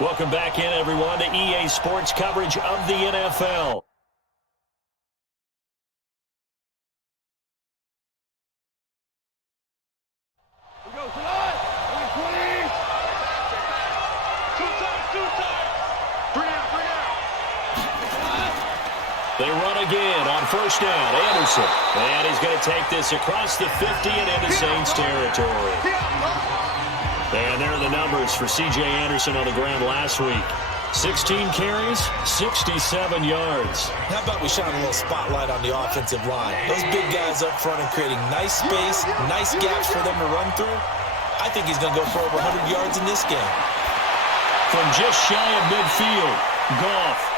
Welcome back in, everyone, to EA Sports coverage of the NFL. They run again on first down. Anderson. And he's going to take this across the 50 and into Saints territory. And there are the numbers for C.J. Anderson on the ground last week. 16 carries, 67 yards. How about we shine a little spotlight on the offensive line? Those big guys up front are creating nice space, nice gaps for them to run through. I think he's going to go for over 100 yards in this game. From just shy of midfield, Goff.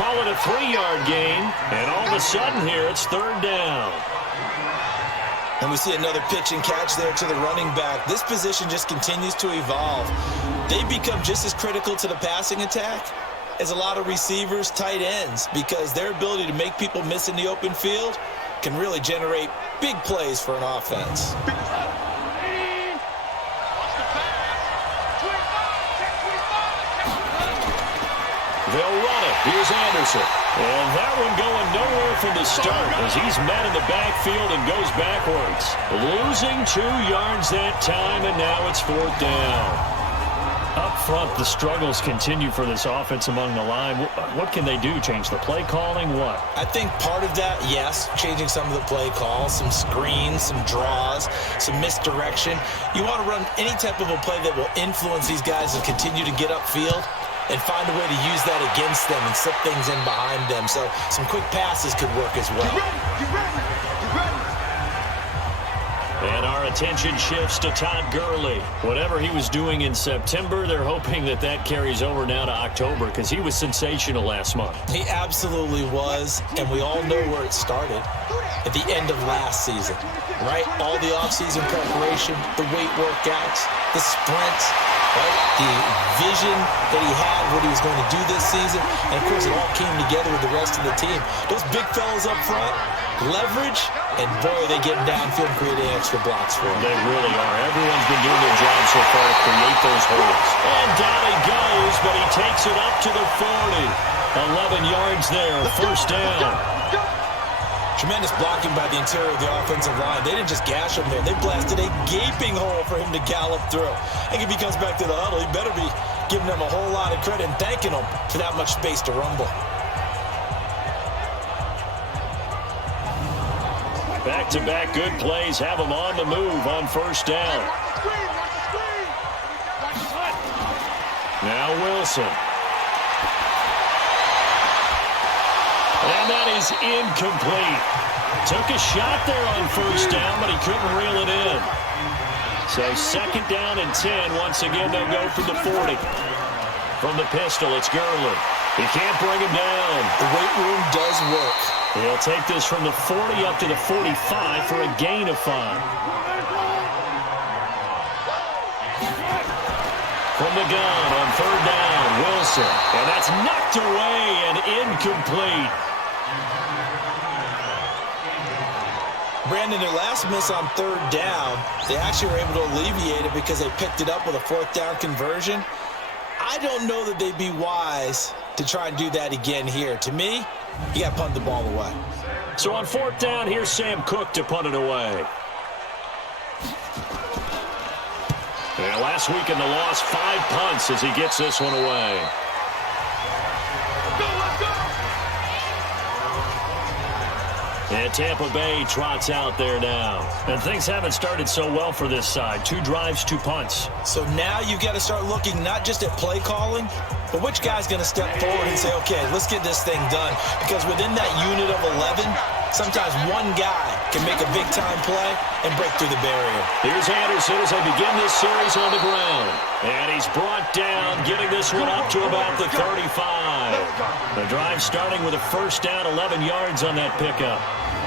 Call it a 3-yard gain, and all of a sudden here it's third down. And we see another pitch and catch there to the running back. This position just continues to evolve. They become just as critical to the passing attack as a lot of receivers, tight ends, because their ability to make people miss in the open field can really generate big plays for an offense. They'll run it. Here's Anderson. And that one going nowhere from the start as he's met in the backfield and goes backwards. Losing 2 yards that time, and now it's fourth down. Up front, the struggles continue for this offense among the line. What can they do? Change the play calling? What? I think part of that, yes, changing some of the play calls, some screens, some draws, some misdirection. You want to run any type of a play that will influence these guys and continue to get upfield and find a way to use that against them and slip things in behind them. So some quick passes could work as well. Get ready. And our attention shifts to Todd Gurley. Whatever he was doing in September, they're hoping that that carries over now to October because he was sensational last month. He absolutely was, and we all know where it started at the end of last season, right? All the offseason preparation, the weight workouts, the sprints, right? The vision that he had, what he was going to do this season, and of course it all came together with the rest of the team. Those big fellas up front, leverage, and boy, they get downfield and creating extra blocks for him. They really are. Everyone's been doing their job so far to create those holes. And down he goes, but he takes it up to the 40. 11 yards there, first down. Tremendous blocking by the interior of the offensive line. They didn't just gash him there. They blasted a gaping hole for him to gallop through. I think if he comes back to the huddle, he better be giving them a whole lot of credit and thanking them for that much space to rumble. Back-to-back good plays have him on the move on first down. Now Wilson. And that is incomplete. Took a shot there on first down, but he couldn't reel it in. So second down and 10. Once again, they'll go from the 40. From the pistol, it's Gurley. He can't bring him down. The weight room does work. He'll take this from the 40 up to the 45 for a gain of 5. From the gun on third down, Wilson. And that's knocked away and incomplete. Brandon, their last miss on third down, they actually were able to alleviate it because they picked it up with a fourth down conversion. I don't know that they'd be wise to try and do that again here. To me, you got to punt the ball away. So on fourth down, here's Sam Cook to punt it away. And last week in the loss, 5 punts as he gets this one away. And Tampa Bay trots out there now. And things haven't started so well for this side. 2 drives, 2 punts. So now you've got to start looking not just at play calling, but which guy's going to step forward and say, okay, let's get this thing done. Because within that unit of 11, sometimes one guy can make a big-time play and break through the barrier. Here's Anderson as they begin this series on the ground. And he's brought down, getting this one up to about the 35. The drive starting with a first down, 11 yards on that pickup.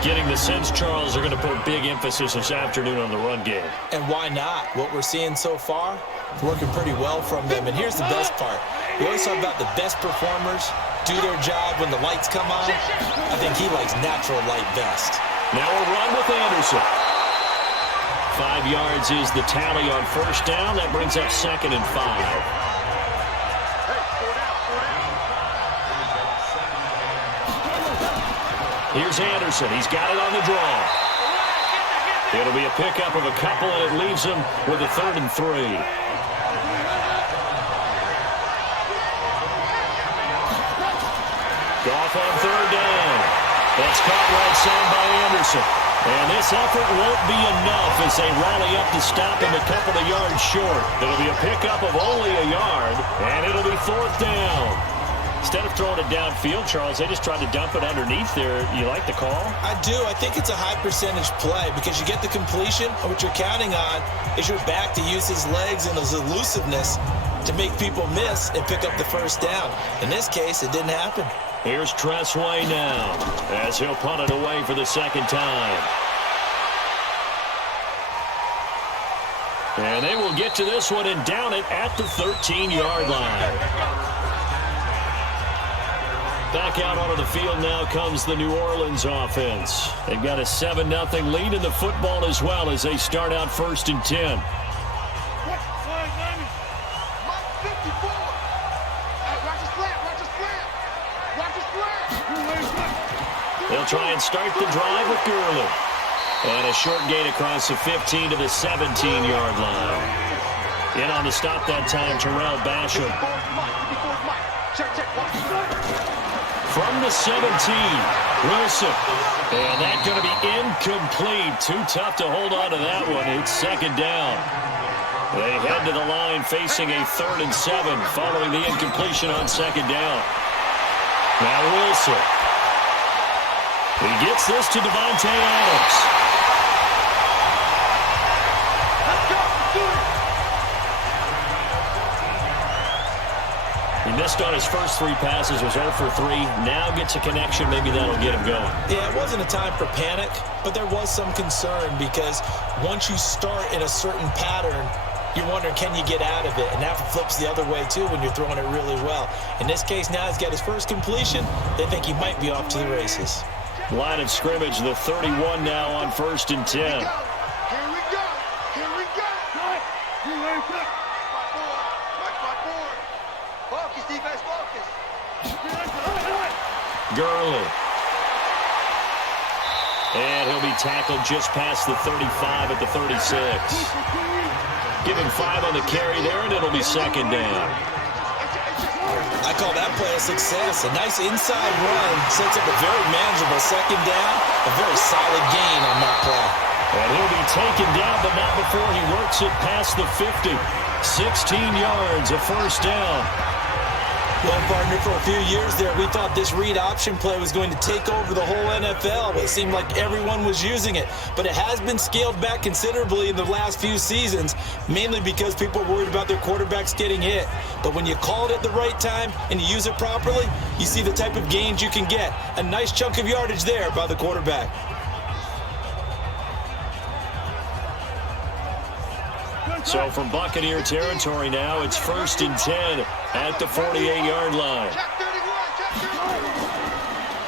Getting the sense Charles are going to put big emphasis this afternoon on the run game. And why not? What we're seeing so far, working pretty well from them. And here's the best part. We always talk about the best performers do their job when the lights come on. I think he likes natural light best. Now a run with Anderson. 5 yards is the tally on first down. That brings up second and 5. Here's Anderson. He's got it on the draw. It'll be a pickup of a couple, and it leaves him with a 3rd and 3. Goff on 3rd down. That's caught right side by Anderson. And this effort won't be enough as they rally up to stop him a couple of yards short. It'll be a pickup of only a yard, and it'll be 4th down. Instead of throwing it downfield, Charles, they just tried to dump it underneath there. You like the call? I do. I think it's a high-percentage play because you get the completion, and what you're counting on is your back to use his legs and his elusiveness to make people miss and pick up the 1st down. In this case, it didn't happen. Here's Tressway now as he'll punt it away for the 2nd time. And they will get to this one and down it at the 13-yard line. Back out onto the field now comes the New Orleans offense. They've got a 7-0 lead in the football as well as they start out 1st and 10. They'll try and start the drive with Gurley. And a short gain across the 15 to the 17-yard line. In on the stop that time, Terrell Basham. From the 17, Wilson. And that's going to be incomplete. Too tough to hold on to that one. It's 2nd down. They head to the line facing a 3rd and 7 following the incompletion on 2nd down. Now Wilson. He gets this to Devontae Adams. He missed on his first 3 passes, was 0 for 3. Now gets a connection. Maybe that'll get him going. Yeah, it wasn't a time for panic, but there was some concern because once you start in a certain pattern, you're wondering, can you get out of it? And that flips the other way, too, when you're throwing it really well. In this case, now he's got his first completion. They think he might be off to the races. Line of scrimmage, the 31 now on 1st and 10. Here we go. Here we go. Focus, defense, focus. Gurley. And he'll be tackled just past the 35 at the 36. Give him 5 on the carry there, and it'll be 2nd down. I call that play a success. A nice inside run sets up a very manageable 2nd down. A very solid gain on that play. And he'll be taken down, but not before he works it past the 50. 16 yards, a 1st down. Well, partner, for a few years there, we thought this read option play was going to take over the whole NFL. It seemed like everyone was using it. But it has been scaled back considerably in the last few seasons, mainly because people are worried about their quarterbacks getting hit. But when you call it at the right time and you use it properly, you see the type of gains you can get. A nice chunk of yardage there by the quarterback. So from Buccaneer territory now, it's 1st and 10 at the 48-yard line.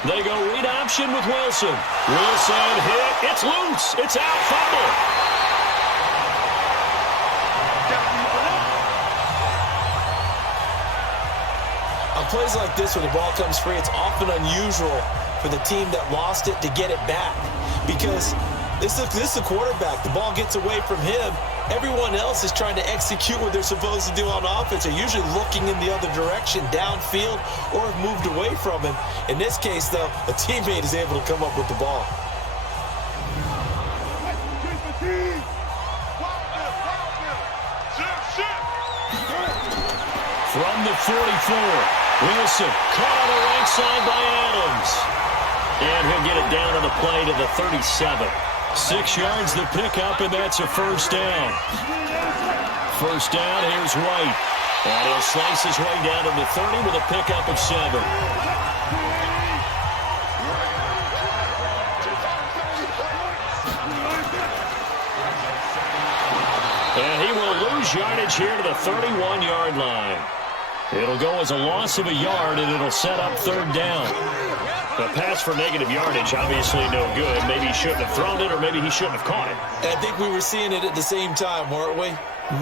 They go read option with Wilson. Wilson hit. It's loose. It's out. Fumble. On plays like this where the ball comes free, it's often unusual for the team that lost it to get it back because this is the quarterback. The ball gets away from him. Everyone else is trying to execute what they're supposed to do on offense. They're usually looking in the other direction, downfield, or have moved away from him. In this case, though, a teammate is able to come up with the ball. From the 44, Wilson caught on the right side by Adams. And he'll get it down on the play to the 37. 6 yards the pickup, and that's a 1st down. 1st down, here's White. And he'll slice his way down to the 30 with a pickup of 7. And he will lose yardage here to the 31-yard line. It'll go as a loss of a yard, and it'll set up 3rd down. A pass for negative yardage, obviously no good. Maybe he shouldn't have thrown it, or maybe he shouldn't have caught it. And I think we were seeing it at the same time, weren't we?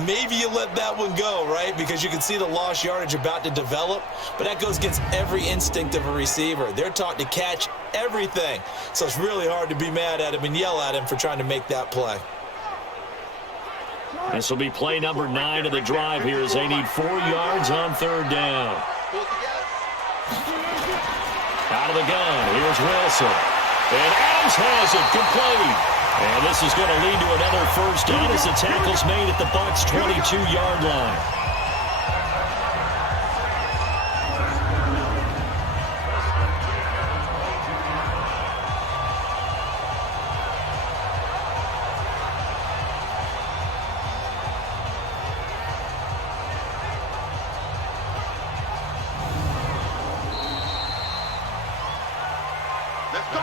Maybe you let that one go, right? Because you can see the lost yardage about to develop. But that goes against every instinct of a receiver. They're taught to catch everything. So it's really hard to be mad at him and yell at him for trying to make that play. This will be play number 9 of the drive here as they need 4 yards on third down. Out of the gun, here's Wilson. And Adams has it, complete. And this is going to lead to another first down as the tackle's made at the Bucs' 22-yard line.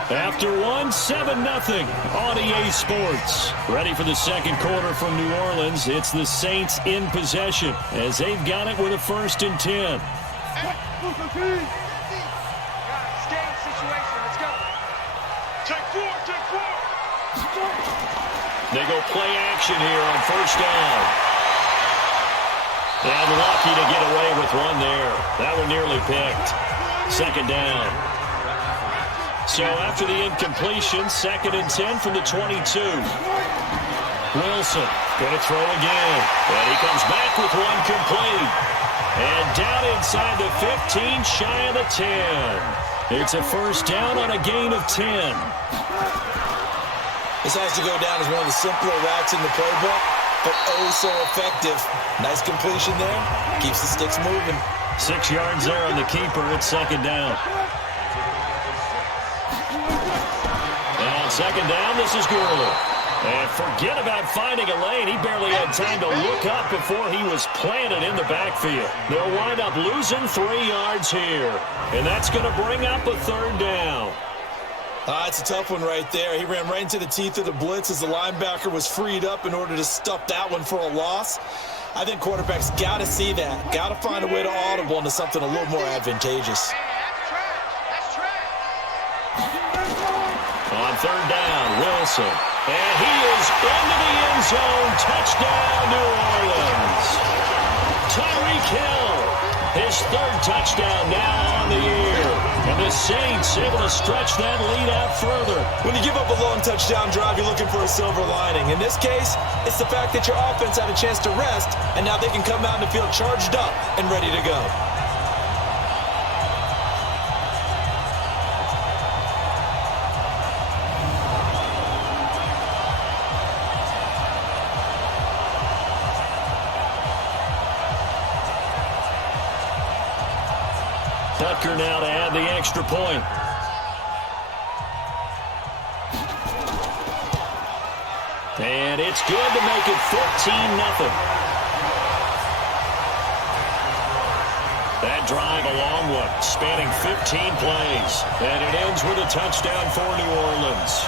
After one, 7-0 on EA Sports. Ready for the second quarter from New Orleans. It's the Saints in possession as they've got it with a 1st and 10. They go play action here on 1st down. And lucky to get away with one there. That one nearly picked. 2nd down. So after the incompletion, 2nd and 10 from the 22. Wilson going to throw again. And he comes back with one complete. And down inside the 15, shy of the 10. It's a 1st down on a gain of 10. This has to go down as one of the simpler routes in the playbook, but oh so effective. Nice completion there. Keeps the sticks moving. 6 yards there on the keeper. It's 2nd down. And 2nd down, this is Gurley. And forget about finding a lane. He barely had time to look up before he was planted in the backfield. They'll wind up losing 3 yards here. And that's going to bring up a 3rd down. It's a tough one right there. He ran right into the teeth of the blitz as the linebacker was freed up in order to stuff that one for a loss. I think quarterbacks got to see that. Got to find a way to audible into something a little more advantageous. On 3rd down, Wilson. And he is into the end zone. Touchdown, New Orleans. Tyreek Hill, his 3rd touchdown now on the year. And the Saints able to stretch that lead out further. When you give up a long touchdown drive, you're looking for a silver lining. In this case, it's the fact that your offense had a chance to rest, and now they can come out and feel charged up and ready to go. Tucker now to add the extra point. And it's good to make it 14-0. That drive a long one, spanning 15 plays. And it ends with a touchdown for New Orleans.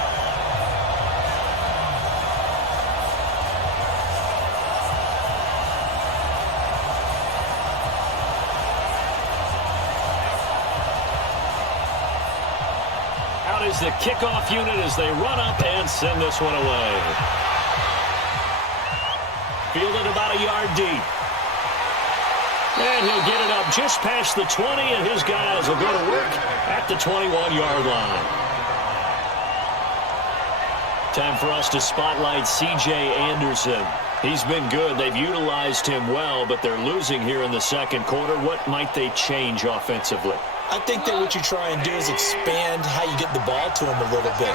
Is the kickoff unit as they run up and send this one away. Fielded about a yard deep. And he'll get it up just past the 20, and his guys will go to work at the 21-yard line. Time for us to spotlight C.J. Anderson. He's been good. They've utilized him well, but they're losing here in the second quarter. What might they change offensively? I think that what you try and do is expand how you get the ball to him a little bit.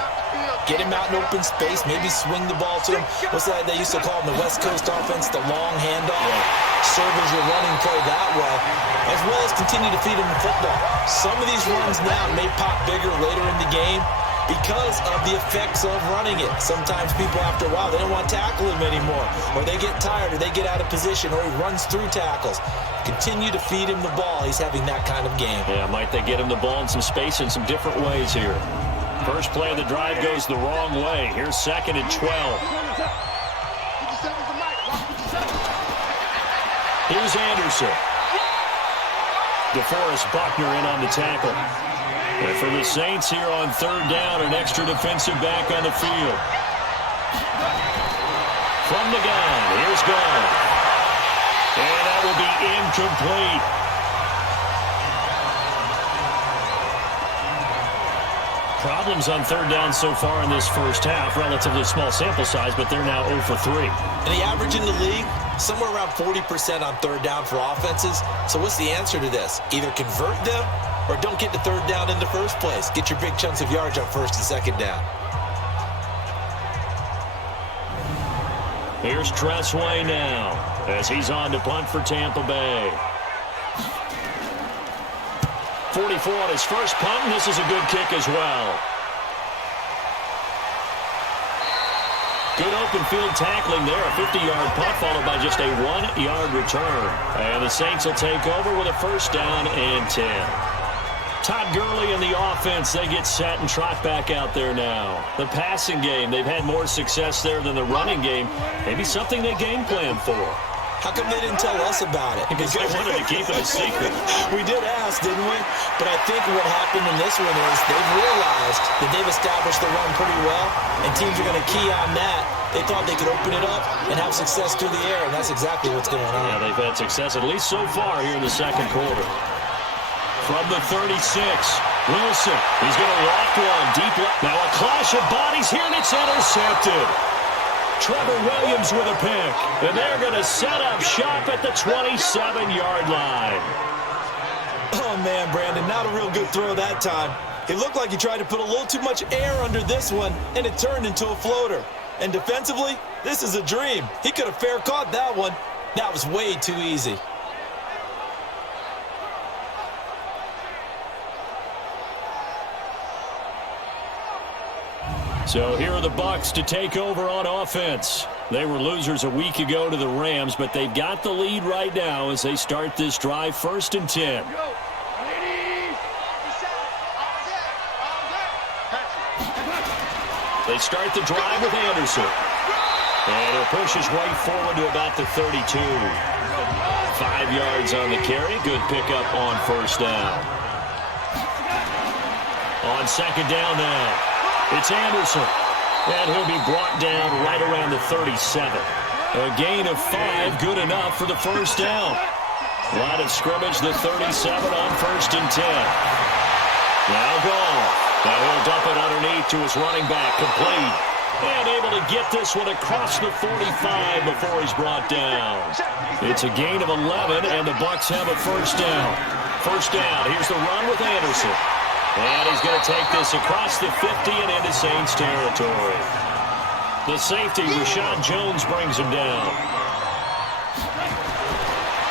Get him out in open space, maybe swing the ball to him. What's that they used to call in the West Coast offense, the long handoff? Serve as your running play that way, as well as continue to feed him the football. Some of these runs now may pop bigger later in the game because of the effects of running it. Sometimes people, after a while, they don't want to tackle him anymore, or they get tired, or they get out of position, or he runs through tackles. Continue to feed him the ball. He's having that kind of game. Yeah, might they get him the ball in some space in some different ways here. First play of the drive goes the wrong way. Here's 2nd and 12. Here's Anderson. DeForest Buckner in on the tackle. And for the Saints here on third down, an extra defensive back on the field. From the gun, here's Goff. And that will be incomplete. Problems on third down so far in this first half. Relatively small sample size, but they're now 0 for 3. And the average in the league, somewhere around 40% on third down for offenses. So what's the answer to this? Either convert them or don't get to third down in the first place. Get your big chunks of yards on first and second down. Here's Tressway now as he's on to punt for Tampa Bay. 44 on his first punt, and this is a good kick as well. Good open field tackling there. A 50-yard punt followed by just a 1-yard return. And the Saints will take over with a first down and 10. Todd Gurley and the offense, they get set and trot back out there now. The passing game, they've had more success there than the running game. Maybe something they game plan for. How come they didn't tell us about it? Because they wanted to keep it a secret. We did ask, didn't we? But I think what happened in this one is they've realized that they've established the run pretty well, and teams are going to key on that. They thought they could open it up and have success through the air, and that's exactly what's going on. Yeah, they've had success, at least so far here in the second quarter. From the 36, Wilson. He's going to walk one deep left. Now a clash of bodies here, and it's intercepted. Trevor Williams with a pick. And they're going to set up shop at the 27-yard line. Oh, man, Brandon, not a real good throw that time. It looked like he tried to put a little too much air under this one, and it turned into a floater. And defensively, this is a dream. He could have fair caught that one. That was way too easy. So here are the Bucs to take over on offense. They were losers a week ago to the Rams, but they've got the lead right now as they start this drive, 1st and 10. They start the drive with Anderson. And he'll push his way forward to about the 32. 5 yards on the carry. Good pickup on first down. On second down now. It's Anderson, and he'll be brought down right around the 37. A gain of 5, good enough for the first down. Line of scrimmage, the 37 on 1st and 10. Now Goff. Now he'll dump it underneath to his running back, complete. And able to get this one across the 45 before he's brought down. It's a gain of 11, and the Bucs have a first down. First down, here's the run with Anderson. And he's going to take this across the 50 and into Saints territory. The safety, Rashad Jones, brings him down.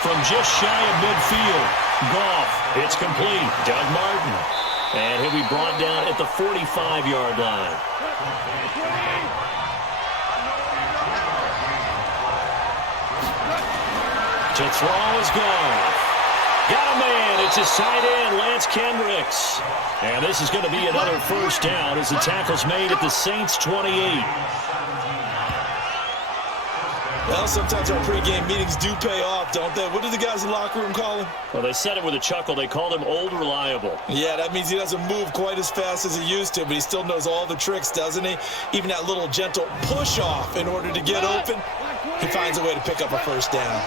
From just shy of midfield, Goff, it's complete. Doug Martin. And he'll be brought down at the 45-yard line. To throw is Goff. Got a man. It's his tight end, Lance Kendricks. And this is going to be another first down as the tackle's made at the Saints' 28. Well, sometimes our pregame meetings do pay off, don't they? What do the guys in the locker room call him? Well, they said it with a chuckle. They called him Old Reliable. Yeah, that means he doesn't move quite as fast as he used to, but he still knows all the tricks, doesn't he? Even that little gentle push-off in order to get open, he finds a way to pick up a first down.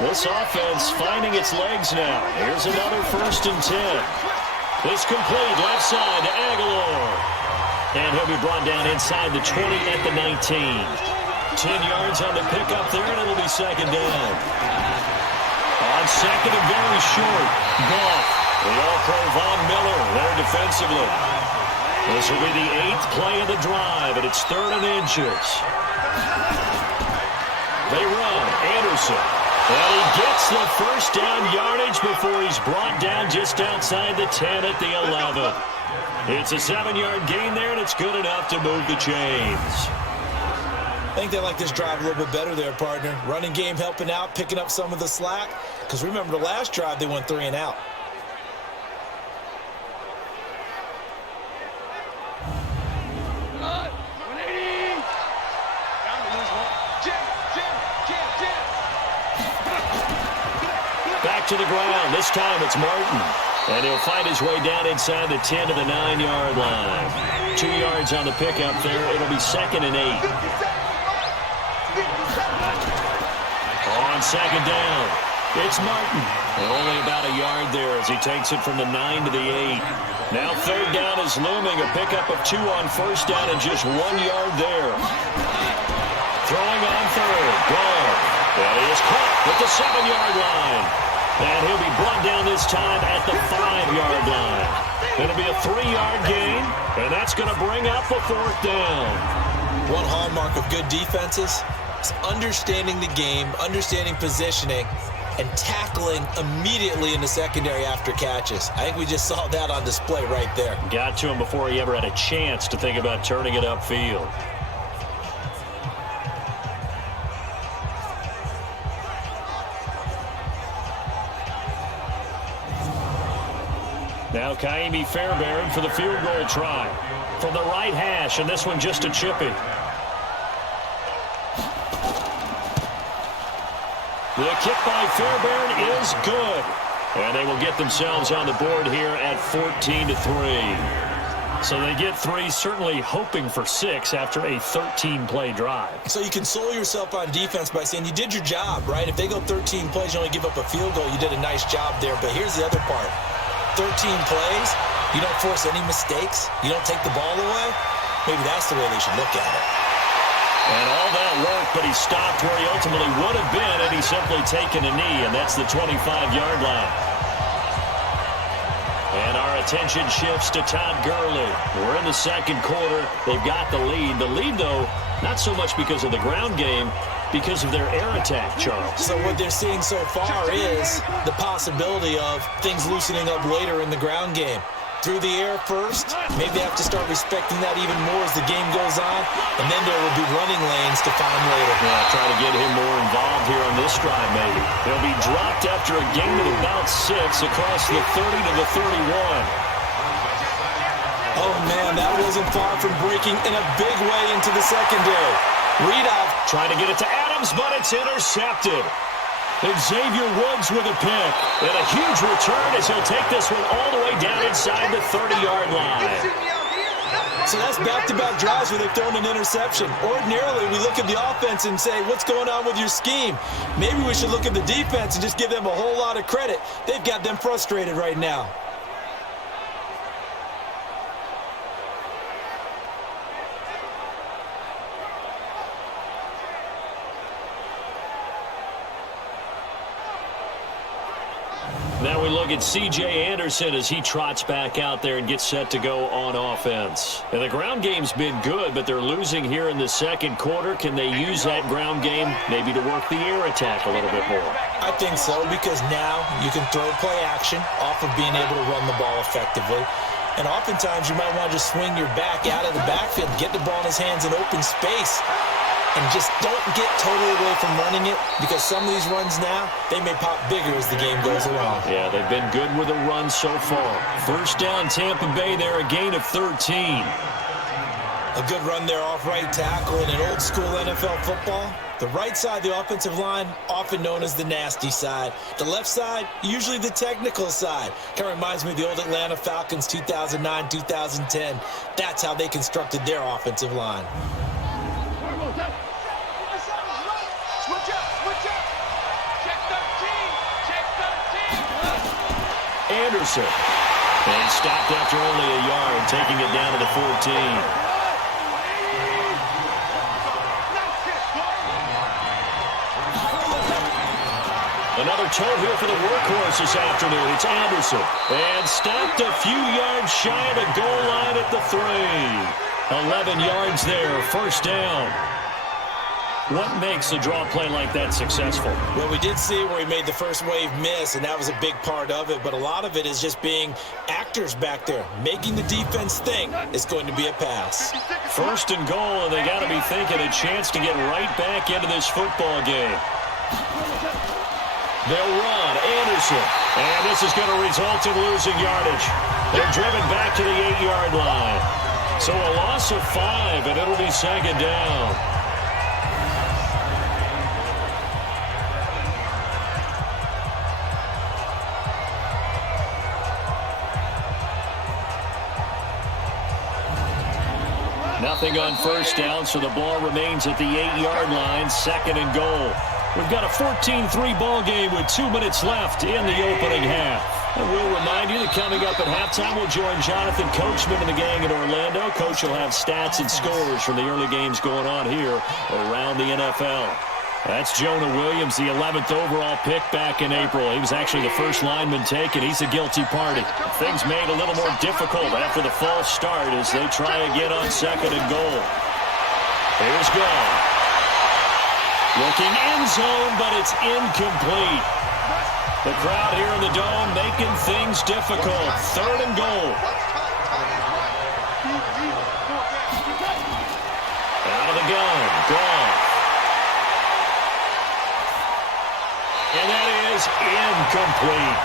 This offense finding its legs now. Here's another 1st and 10. It's complete left side to Aguilar. And he'll be brought down inside the 20 at the 19. 10 yards on the pickup there, and it'll be second down. On second and very short, Goff. The All-Pro Von Miller there defensively. This will be the 8th play of the drive, and it's 3rd and inches. They run. Anderson. And he gets the first down yardage before he's brought down just outside the 10 at the 11. It's a 7-yard gain there, and it's good enough to move the chains. I think they like this drive a little bit better there, partner. Running game helping out, picking up some of the slack. Because remember the last drive, they went 3 and out. Back to the ground. This time it's Martin. And he'll fight his way down inside the 10 to the 9-yard line. 2 yards on the pickup there. It'll be 2nd and 8. On 2nd down, it's Martin. Only about a yard there as he takes it from the 9 to the 8. Now 3rd down is looming. A pickup of 2 on 1st down and just 1 yard there. Throwing on 3rd. Gone. And he is caught at the 7-yard line. And he'll be brought down this time at the 5-yard line. It'll be a 3-yard gain, and that's going to bring up the 4th down. One hallmark of good defenses is understanding the game, understanding positioning, and tackling immediately in the secondary after catches. I think we just saw that on display right there. Got to him before he ever had a chance to think about turning it upfield. Now Kaimi Fairbairn for the field goal try. From the right hash, and this one just a chippy. The kick by Fairbairn is good. And they will get themselves on the board here at 14-3. So they get 3, certainly hoping for 6 after a 13-play drive. So you console yourself on defense by saying you did your job, right? If they go 13 plays, you only give up a field goal, you did a nice job there. But here's the other part. 13 plays, you don't force any mistakes, you don't take the ball away. Maybe that's the way they should look at it. And all that worked, but he stopped where he ultimately would have been had he simply taken a knee, and that's the 25-yard line. And our attention shifts to Todd Gurley. We're in the 2nd quarter. They've got the lead. The lead, though, not so much because of the ground game, because of their air attack, Charles. So what they're seeing so far is the possibility of things loosening up later in the ground game. Through the air first, maybe they have to start respecting that even more as the game goes on, and then there will be running lanes to find later. Yeah, trying to get him more involved here on this drive, maybe. He'll be dropped after a gain of about 6 across the 30 to the 31. Oh, man, that wasn't far from breaking in a big way into the secondary. Read out. Trying to get it to Adams, but it's intercepted. And Xavier Woods with a pick. And a huge return as he'll take this one all the way down inside the 30-yard line. So that's back-to-back drives where they've thrown an interception. Ordinarily, we look at the offense and say, what's going on with your scheme? Maybe we should look at the defense and just give them a whole lot of credit. They've got them frustrated right now. Now we look at C.J. Anderson as he trots back out there and gets set to go on offense. And the ground game's been good, but they're losing here in the 2nd quarter. Can they use that ground game maybe to work the air attack a little bit more? I think so, because now you can throw play action off of being able to run the ball effectively. And oftentimes you might want to just swing your back out of the backfield, get the ball in his hands in open space, and just don't get totally away from running it, because some of these runs now, they may pop bigger as the game goes along. Yeah, they've been good with a run so far. 1st down, Tampa Bay there, a gain of 13. A good run there off right tackle in an old school NFL football. The right side of the offensive line, often known as the nasty side. The left side, usually the technical side. Kind of reminds me of the old Atlanta Falcons 2009, 2010. That's how they constructed their offensive line. Anderson. And he stopped after only a yard, taking it down to the 14. Another toe here for the workhorse this afternoon. It's Anderson. And stopped a few yards shy of the goal line at the 3. 11 yards there, 1st down. What makes a draw play like that successful? Well, we did see where he made the first wave miss, and that was a big part of it. But a lot of it is just being actors back there, making the defense think it's going to be a pass. 1st and goal, and they got to be thinking a chance to get right back into this football game. They'll run. Anderson. And this is going to result in losing yardage. They're driven back to the 8-yard line. So a loss of 5, and it'll be 2nd down. Nothing on first down, so the ball remains at the 8-yard line, 2nd and goal. We've got a 14-3 ball game with 2 minutes left in the opening half. And we'll remind you that coming up at halftime, we'll join Jonathan Coachman and the gang in Orlando. Coach will have stats and scores from the early games going on here around the NFL. That's Jonah Williams, the 11th overall pick back in April. He was actually the first lineman taken. He's a guilty party. Things made a little more difficult after the false start as they try again on 2nd and goal. Here's Gall. Looking end zone, but it's incomplete. The crowd here in the Dome making things difficult. 3rd and goal. Out of the gun. Gall. And that is incomplete.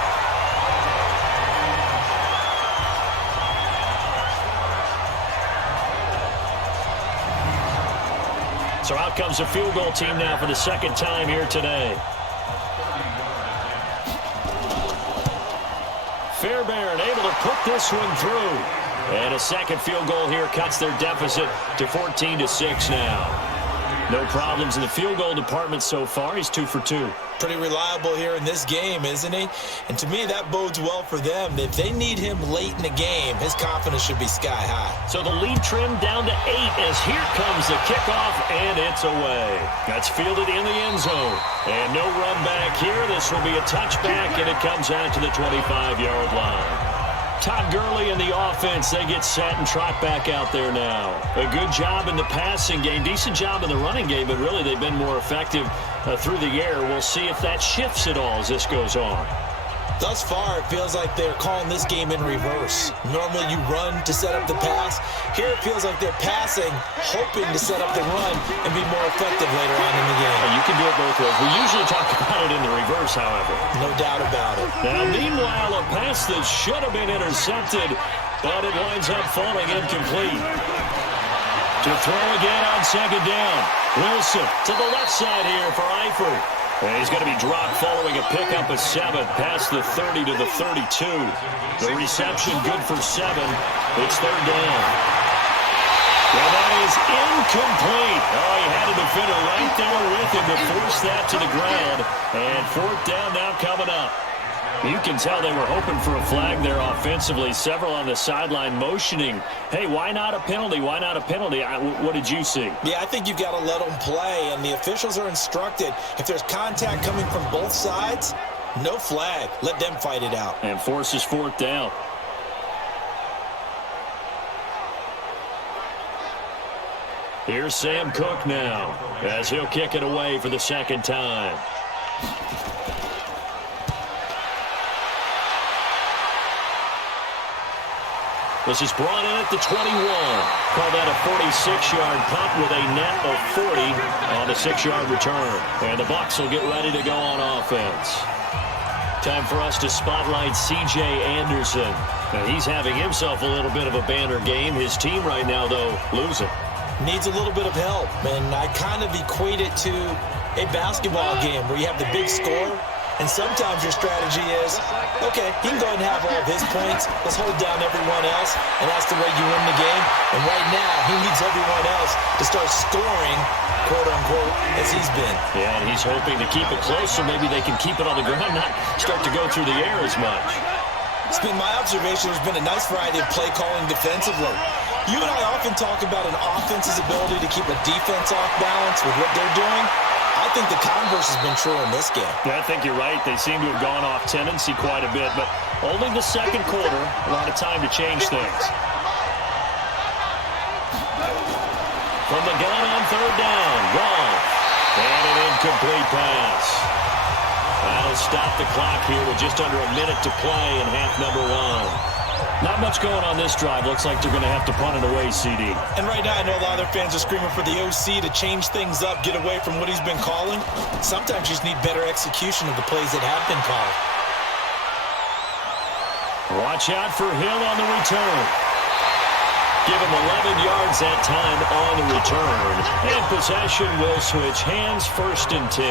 So out comes the field goal team now for the 2nd time here today. Fairbairn able to put this one through. And a 2nd field goal here cuts their deficit to 14-6 now. No problems in the field goal department so far. He's 2 for 2. Pretty reliable here in this game, isn't he? And to me, that bodes well for them. If they need him late in the game, his confidence should be sky high. So the lead trimmed down to 8 as here comes the kickoff, and it's away. That's fielded in the end zone. And no run back here. This will be a touchback, and it comes out to the 25-yard line. Todd Gurley and the offense, they get set and trot back out there now. A good job in the passing game, decent job in the running game, but really they've been more effective through the air. We'll see if that shifts at all as this goes on. Thus far, it feels like they're calling this game in reverse. Normally you run to set up the pass. Here it feels like they're passing, hoping to set up the run and be more effective later on in the game. You can do it both ways. We usually talk about it in the reverse, however. No doubt about it. Now, meanwhile, a pass that should have been intercepted, but it winds up falling incomplete. To throw again on 2nd down. Wilson to the left side here for Eifert. And he's going to be dropped following a pickup of 7 past the 30 to the 32. The reception good for 7. It's 3rd down. Well, that is incomplete. Oh, he had a defender right there with him to force that to the ground. And 4th down now coming up. You can tell they were hoping for a flag there offensively. Several on the sideline motioning, hey, why not a penalty? Why not a penalty? What did you see? Yeah, I think you've got to let them play, and the officials are instructed. If there's contact coming from both sides, no flag. Let them fight it out. And forces 4th down. Here's Sam Cook now as he'll kick it away for the 2nd time. This is brought in at the 21. Call that a 46-yard punt with a net of 40 on the 6-yard return. And the Bucs will get ready to go on offense. Time for us to spotlight C.J. Anderson. Now, he's having himself a little bit of a banner game. His team right now, though, losing. Needs a little bit of help. And I kind of equate it to a basketball game where you have the big score. And sometimes your strategy is, okay, he can go ahead and have all of his points. Let's hold down everyone else, and that's the way you win the game. And right now, he needs everyone else to start scoring, quote-unquote, as he's been. Yeah, and he's hoping to keep it close so maybe they can keep it on the ground, not start to go through the air as much. It's been my observation. There's been a nice variety of play calling defensively. You and I often talk about an offense's ability to keep a defense off balance with what they're doing. I think the converse has been true in this game. Yeah, I think you're right. They seem to have gone off tendency quite a bit, but only the 2nd quarter, a lot of time to change things. From the gun on 3rd down, Goff. And an incomplete pass. That'll stop the clock here with just under a minute to play in half number 1. Not much going on this drive. Looks like they're going to have to punt it away, CD. And right now, I know a lot of their fans are screaming for the OC to change things up, get away from what he's been calling. Sometimes you just need better execution of the plays that have been called. Watch out for Hill on the return. Give him 11 yards that time on the return. And possession will switch hands 1st and 10.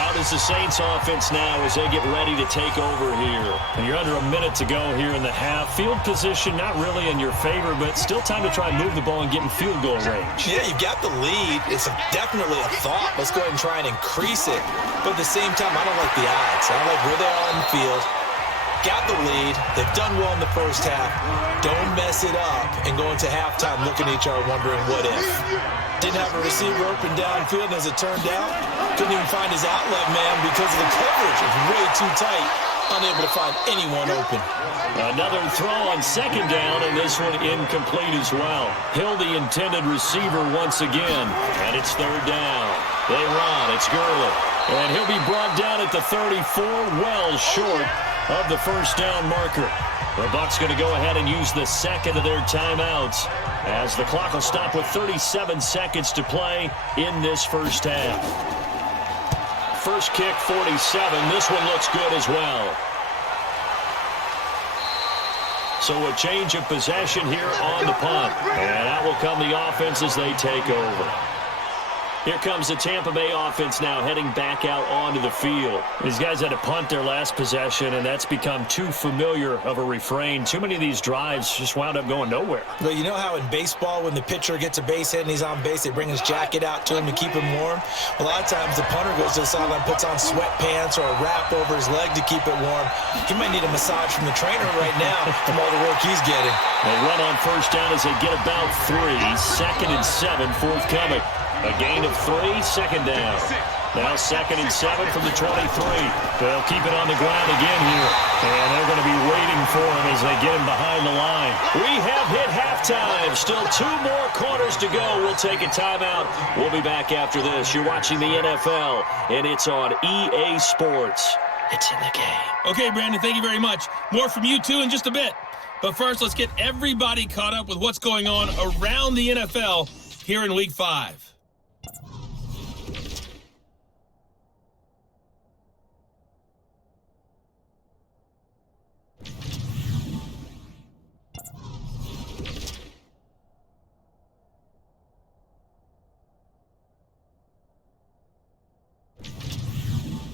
How does the Saints offense now as they get ready to take over here? And you're under a minute to go here in the half. Field position not really in your favor, but still time to try and move the ball and get in field goal range. Yeah, you've got the lead. It's definitely a thought. Let's go ahead and try and increase it. But at the same time, I don't like the odds. I don't like where they are on the field. Got the lead. They've done well in the first half. Don't mess it up and go into halftime looking at each other wondering what if. Didn't have a receiver open downfield, and as it turned out, couldn't even find his outlet man because of the coverage. It was way too tight. Unable to find anyone open. Another throw on second down, and this one incomplete as well. Hill, the intended receiver once again, and it's third down. They run. It's Gurley. And he'll be brought down at the 34, well short of the first down marker. The Bucs going to go ahead and use the second of their timeouts as the clock will stop with 37 seconds to play in this first half. First kick, 47. This one looks good as well. So a change of possession here on the punt. And out will come the offense as they take over. Here comes the Tampa Bay offense now heading back out onto the field. These guys had to punt their last possession, and that's become too familiar of a refrain. Too many of these drives just wound up going nowhere. Well, you know how in baseball when the pitcher gets a base hit and he's on base, they bring his jacket out to him to keep him warm? Well, a lot of times the punter goes to the sideline, puts on sweatpants or a wrap over his leg to keep it warm. He might need a massage from the trainer right now from all the work he's getting. They run on first down as they get about 3. 2nd and 7 forthcoming. A gain of 3, second down. Now 2nd and 7 from the 23. They'll keep it on the ground again here. And they're going to be waiting for him as they get him behind the line. We have hit halftime. Still 2 more quarters to go. We'll take a timeout. We'll be back after this. You're watching the NFL, and it's on EA Sports. It's in the game. Okay, Brandon, thank you very much. More from you, too, in just a bit. But first, let's get everybody caught up with what's going on around the NFL here in Week 5.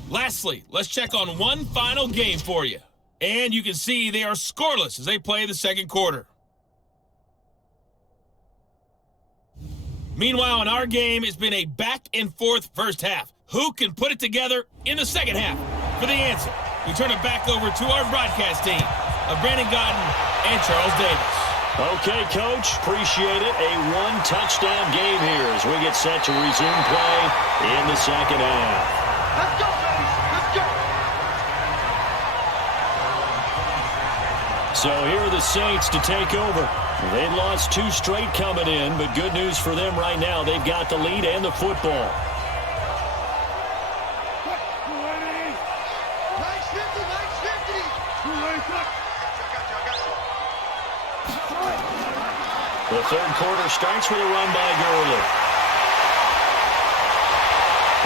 Lastly, let's check on one final game for you. And you can see they are scoreless as they play the second quarter. Meanwhile, in our game, it's been a back-and-forth first half. Who can put it together in the second half? For the answer, we turn it back over to our broadcast team of Brandon Godden and Charles Davis. Okay, Coach, appreciate it. A one-touchdown game here as we get set to resume play in the second half. Let's go, baby. Let's go. So here are the Saints to take over. They'd lost 2 straight coming in, but good news for them right now. They've got the lead and the football. The third quarter starts with a run by Gurley.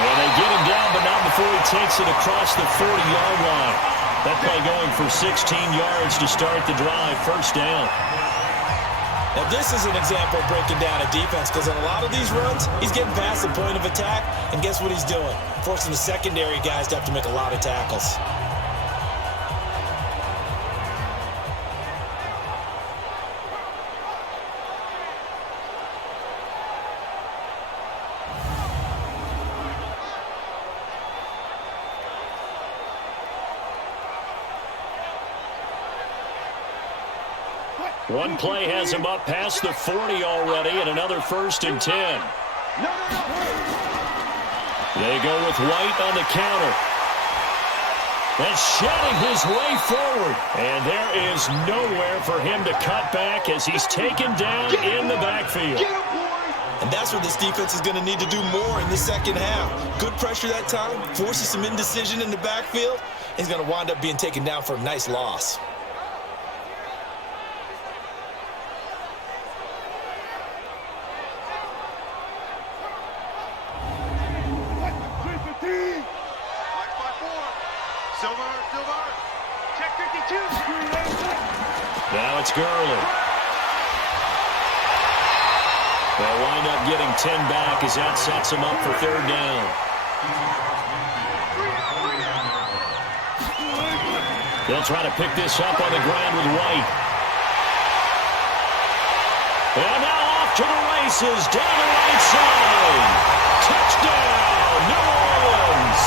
And they get him down, but not before he takes it across the 40-yard line. That play going for 16 yards to start the drive. First down. Now, this is an example of breaking down a defense because in a lot of these runs, he's getting past the point of attack, and guess what he's doing? Forcing the secondary guys to have to make a lot of tackles. One play has him up past the 40 already, and another 1st and 10. They go with White on the counter. And shedding his way forward. And there is nowhere for him to cut back as he's taken down in the backfield. And that's what this defense is going to need to do more in the second half. Good pressure that time, forces some indecision in the backfield. He's going to wind up being taken down for a nice loss. Now it's Gurley. They'll wind up getting 10 back as that sets him up for third down. They'll try to pick this up on the ground with White. And now off to the races, down the right side. Touchdown, New Orleans.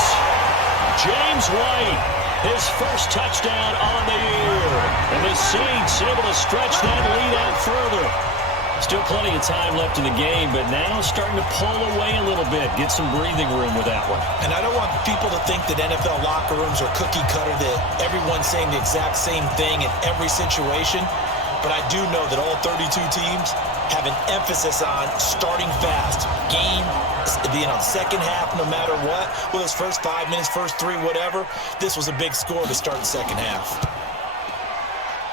James White, his first touchdown on the year. And the Saints able to stretch that lead out further. Still plenty of time left in the game, but now starting to pull away a little bit, get some breathing room with that one. And I don't want people to think that NFL locker rooms are cookie cutter, that everyone's saying the exact same thing in every situation. But I do know that all 32 teams have an emphasis on starting fast. Game being on second half no matter what. Whether it's first 5 minutes, first 3, whatever. This was a big score to start the second half.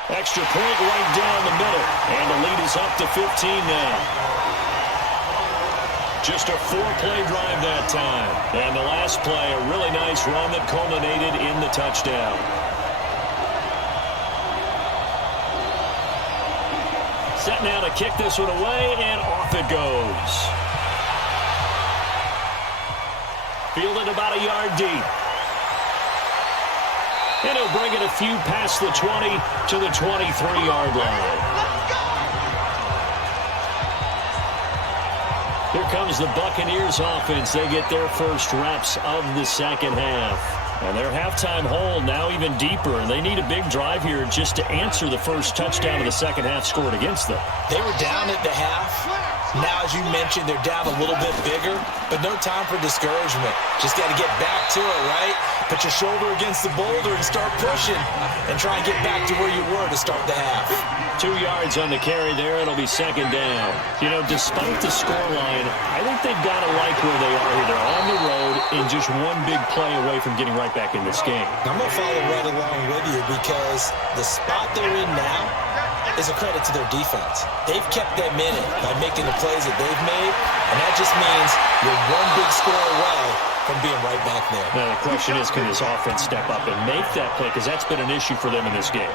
Extra point right down the middle. And the lead is up to 15 now. Just a 4-play drive that time. And the last play, a really nice run that culminated in the touchdown. Set now to kick this one away, and off it goes. Fielded about a yard deep. And he'll bring it a few past the 20 to the 23-yard line. Here comes the Buccaneers offense. They get their first reps of the second half. And their halftime hole now even deeper, and they need a big drive here just to answer the first touchdown of the second half scored against them. They were down at the half. Now, as you mentioned, they're down a little bit bigger, but no time for discouragement. Just got to get back to it, right? Put your shoulder against the boulder and start pushing and try and get back to where you were to start the half. 2 yards on the carry there. It'll be second down. You know, despite the scoreline, I think they've got to like where they are here. They're on the road and just one big play away from getting right back in this game. I'm going to follow right along with you because the spot they're in now is a credit to their defense. They've kept them in it by making the plays that they've made, and that just means you're one big score away from being right back there. Now, the question is, can this offense step up and make that play? Because that's been an issue for them in this game.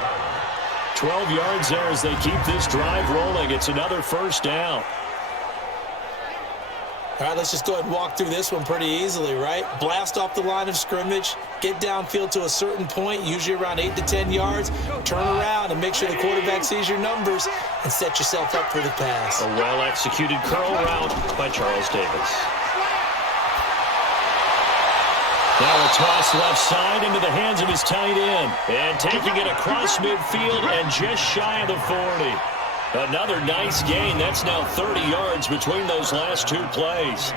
12 yards there as they keep this drive rolling. It's another first down. All right, let's just go ahead and walk through this one pretty easily, right? Blast off the line of scrimmage, get downfield to a certain point, usually around 8 to 10 yards, turn around and make sure the quarterback sees your numbers and set yourself up for the pass. A well-executed curl route by Charles Davis. Now a toss left side into the hands of his tight end. And taking it across midfield and just shy of the 40. Another nice gain. That's now 30 yards between those last 2 plays.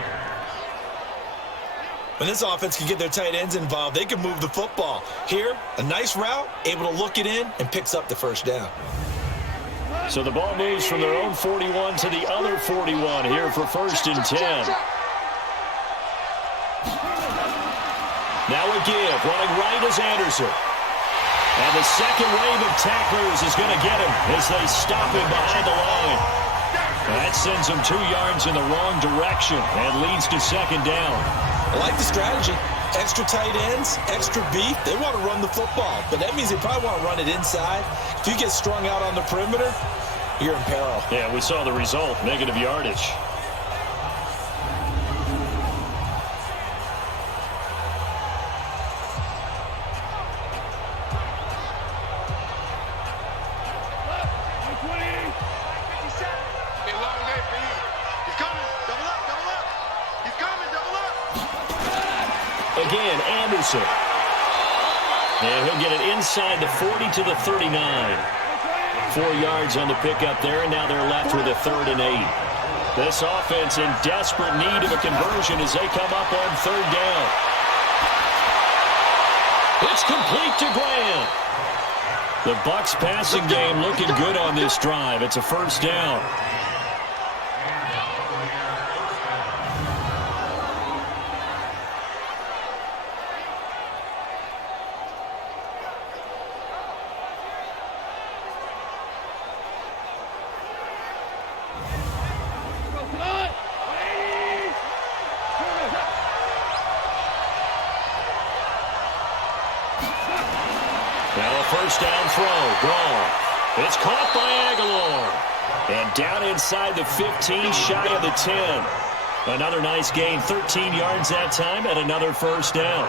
When this offense can get their tight ends involved, they can move the football. Here, a nice route, able to look it in, and picks up the first down. So the ball moves from their own 41 to the other 41 here for 1st and 10. Now a give. Running right is Anderson. And the second wave of tacklers is going to get him as they stop him behind the line. That sends him 2 yards in the wrong direction and leads to second down. I like the strategy. Extra tight ends, extra beef. They want to run the football, but that means they probably want to run it inside. If you get strung out on the perimeter, you're in peril. Yeah, we saw the result, negative yardage. Again, Anderson. And he'll get it inside the 40 to the 39. 4 yards on the pickup there, and now they're left with a 3rd and 8. This offense in desperate need of a conversion as they come up on 3rd down. It's complete to Graham. The Bucs passing game looking good on this drive. It's a first down. Now a first down throw. Gone. It's caught by Aguilar. And down inside the 15, shy of the 10. Another nice gain, 13 yards that time, and another first down.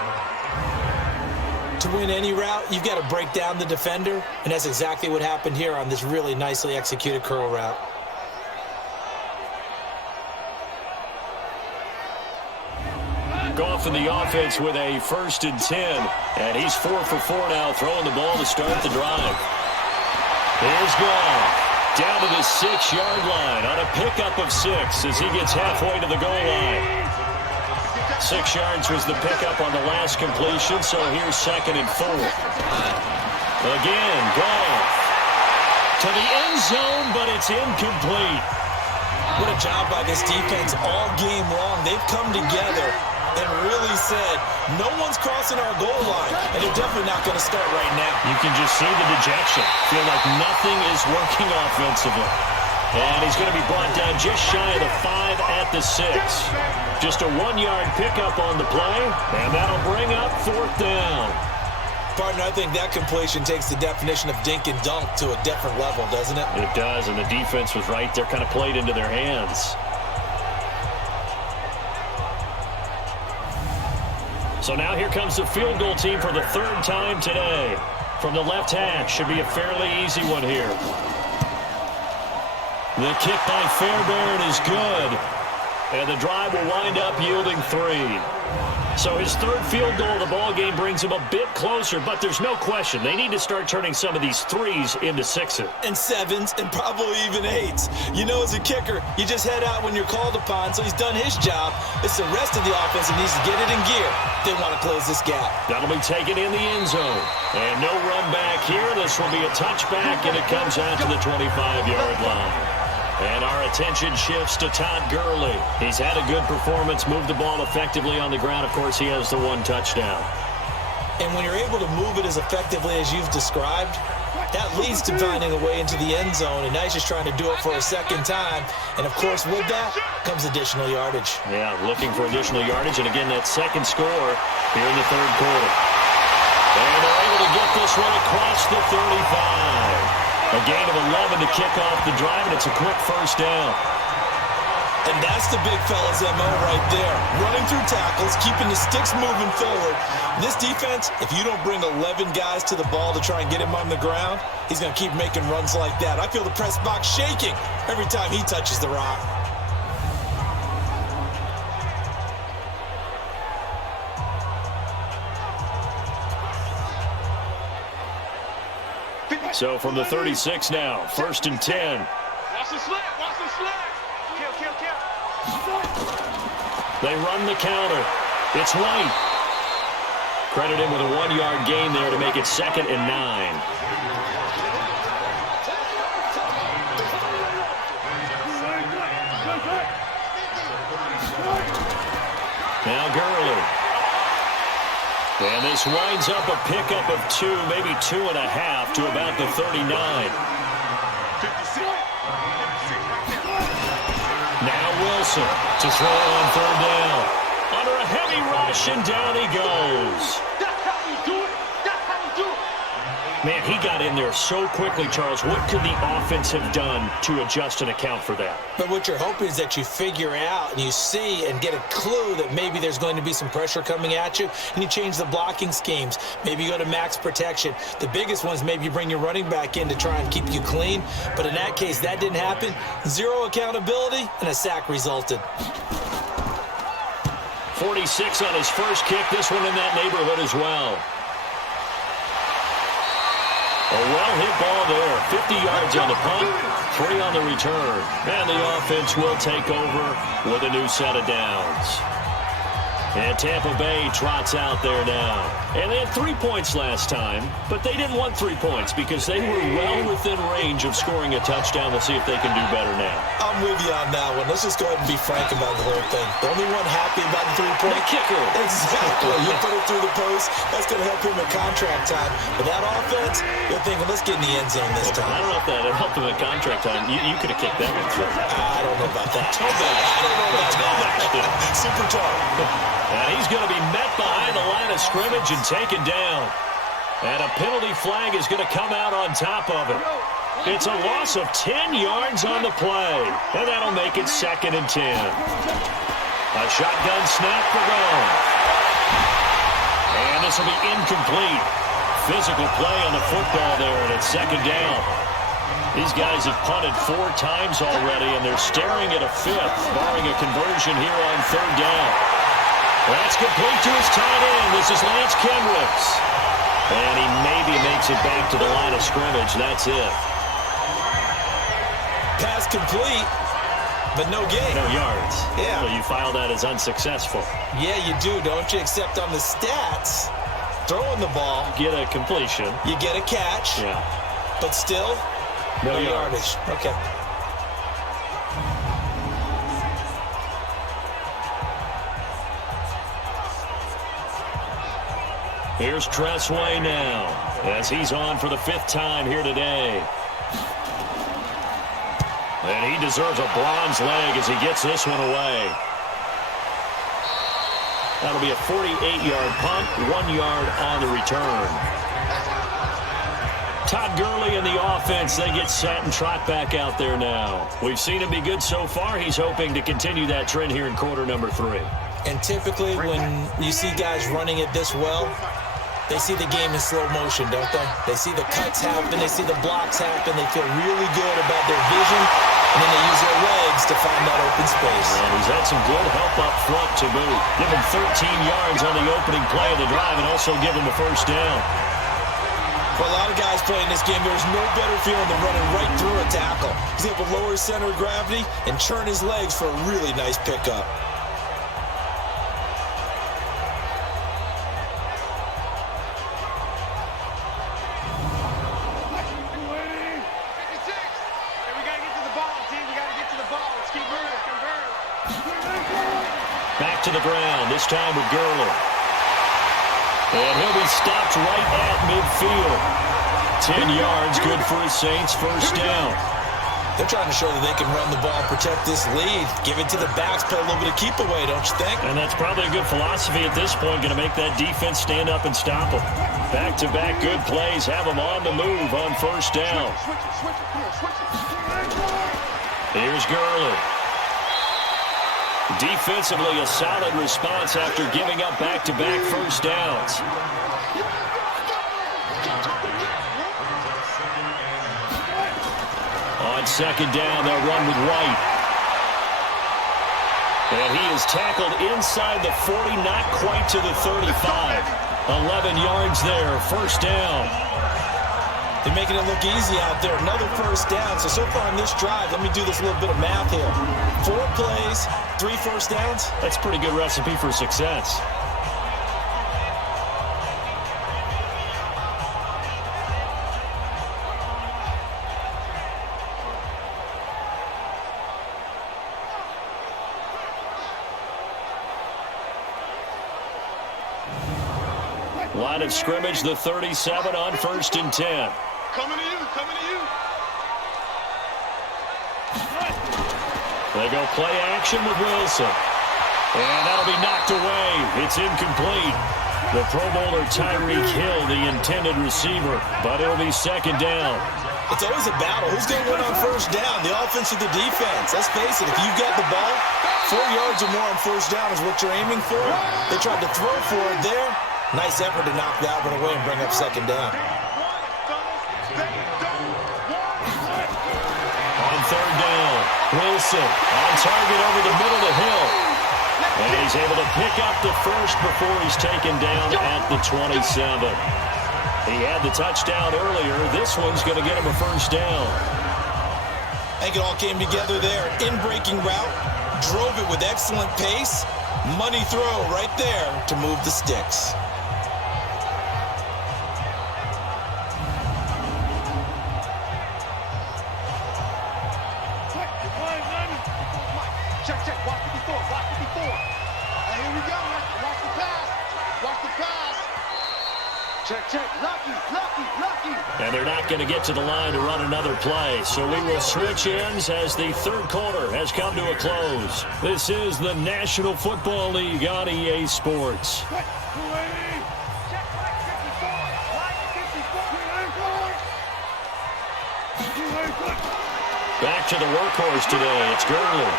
To win any route, you've got to break down the defender, and that's exactly what happened here on this really nicely executed curl route. Goff in the offense with a 1st and 10, and he's 4 for 4 now, throwing the ball to start the drive. Here's Goff. Down to the 6-yard line on a pickup of 6 as he gets halfway to the goal line. 6 yards was the pickup on the last completion, so here's 2nd and 4. Again, Goff to the end zone, but it's incomplete. What a job by this defense all game long. They've come together and really said, no one's crossing our goal line, and they're definitely not going to start right now. You can just see the dejection. Feel like nothing is working offensively. And he's going to be brought down just shy of the 5 at the 6. Just a 1-yard pickup on the play, and that'll bring up 4th down. Partner, I think that completion takes the definition of dink and dunk to a different level, doesn't it? It does, and the defense was right there, kind of played into their hands. So now here comes the field goal team for the 3rd time today. From the left hash, should be a fairly easy one here. The kick by Fairbairn is good. And the drive will wind up yielding 3. So his 3rd field goal of the ball game brings him a bit closer, but there's no question. They need to start turning some of these 3s into 6s. And 7s, and probably even 8s. You know, as a kicker, you just head out when you're called upon, so he's done his job. It's the rest of the offense that needs to get it in gear. They want to close this gap. That'll be taken in the end zone. And no run back here. This will be a touchback, and it comes out to the 25-yard line. And our attention shifts to Todd Gurley. He's had a good performance, moved the ball effectively on the ground. Of course, he has the 1 touchdown. And when you're able to move it as effectively as you've described, that leads to finding a way into the end zone. And now he's just trying to do it for a 2nd time. And, of course, with that comes additional yardage. Yeah, looking for additional yardage. And, again, that 2nd score here in the 3rd quarter. And they're able to get this one across the 35. A gain of 11 to kick off the drive, and it's a quick 1st down. And that's the big fella's MO right there. Running through tackles, keeping the sticks moving forward. This defense, if you don't bring 11 guys to the ball to try and get him on the ground, he's going to keep making runs like that. I feel the press box shaking every time he touches the rock. So from the 36 now, 1st and 10. Watch the slant. Watch the slant. Kill. They run the counter. It's White. Credit him with a 1-yard gain there to make it 2nd and 9. Now Gurley. And this winds up a pickup of 2, maybe 2.5 to about the 39. Now Wilson to throw on 3rd down. Under a heavy rush, and down he goes. That's how you do it. That's how you do it. Man, he got in there so quickly, Charles. What could the offense have done to adjust and account for that? But what you're hoping is that you figure out and you see and get a clue that maybe there's going to be some pressure coming at you, and you change the blocking schemes. Maybe you go to max protection. The biggest one is maybe you bring your running back in to try and keep you clean. But in that case, that didn't happen. 0 accountability, and a sack resulted. 46 on his first kick. This one in that neighborhood as well. A well-hit ball there. 50 yards on the punt, 3 on the return. And the offense will take over with a new set of downs. And Tampa Bay trots out there now. And they had 3 points last time, but they didn't want 3 points because they were well within range of scoring a touchdown. We'll see if they can do better now. I'm with you on that one. Let's just go ahead and be frank about the whole thing. The only one happy about the 3-point kicker. Exactly. You put it through the post. That's going to help him at contract time. But that offense, you're thinking, let's get in the end zone this time. I don't know if that helped him at contract time. You could have kicked that one through. I don't know about that. I don't know about that. Super tall. And he's going to be met behind the line of scrimmage and taken down. And a penalty flag is going to come out on top of it. It's a loss of 10 yards on the play. And that'll make it 2nd and 10. A shotgun snap for Goff. And this will be incomplete. Physical play on the football there, and it's second down. These guys have punted 4 times already, and they're staring at a 5th, barring a conversion here on third down. That's complete to his tight end. This is Lance Kendricks. And he maybe makes it back to the line of scrimmage. That's it. Pass complete, but no gain. No yards. Yeah. So you file that as unsuccessful. Yeah, you do, don't you? Except on the stats, throwing the ball, Get a completion. you get a catch, Yeah. but still, No no yards. yardage. Okay. Here's Tressway now, as he's on for the 5th time here today. And he deserves a bronze leg as he gets this one away. That'll be a 48-yard punt, 1 yard on the return. Todd Gurley and the offense, they get set and trot back out there now. We've seen him be good so far. He's hoping to continue that trend here in quarter number 3. And typically when you see guys running it this well, they see the game in slow motion, don't they? They see the cuts happen. They see the blocks happen. They feel really good about their vision, and then they use their legs to find that open space. And he's had some good help up front to boot. Give him 13 yards on the opening play of the drive and also give him a first down. For a lot of guys playing this game, there's no better feeling than running right through a tackle. He's able to lower his center of gravity and churn his legs for a really nice pickup. Back to the ground, this time with Gurley. And he'll be stopped right at midfield. 10 yards, good for his Saints, first down. They're trying to show that they can run the ball, protect this lead, give it to the backs, play a little bit of keep away, don't you think? And that's probably a good philosophy at this point, going to make that defense stand up and stop them. Back-to-back good plays, have them on the move on first down. Here's Gurley. Defensively, a solid response after giving up back-to-back first downs. On second down, they'll run with White. And he is tackled inside the 40, not quite to the 35. 11 yards there, first down. They're making it look easy out there. Another first down. So far on this drive, let me do this little bit of math here. 4 plays, 3 first downs. That's a pretty good recipe for success. Line of scrimmage, the 37 on 1st and 10. Coming to you, coming to you. They go play action with Wilson. And that'll be knocked away. It's incomplete. The Pro Bowler Tyreek Hill, the intended receiver, but it'll be second down. It's always a battle. Who's going to win on first down, the offense or the defense? Let's face it, if you've got the ball, 4 yards or more on first down is what you're aiming for. They tried to throw for it there. Nice effort to knock that one away and bring up second down. On third down, Wilson on target over the middle to Hill. And he's able to pick up the first before he's taken down at the 27. He had the touchdown earlier. This one's going to get him a first down. I think it all came together there. In-breaking route, drove it with excellent pace. Money throw right there to move the sticks. Check, block 54, block 54. Here we go, watch the pass, watch the pass. Check, lucky. And they're not going to get to the line to run another play. So we will switch ends as the third quarter has come to a close. This is the National Football League on EA Sports. Back to the workhorse today. It's Gurley.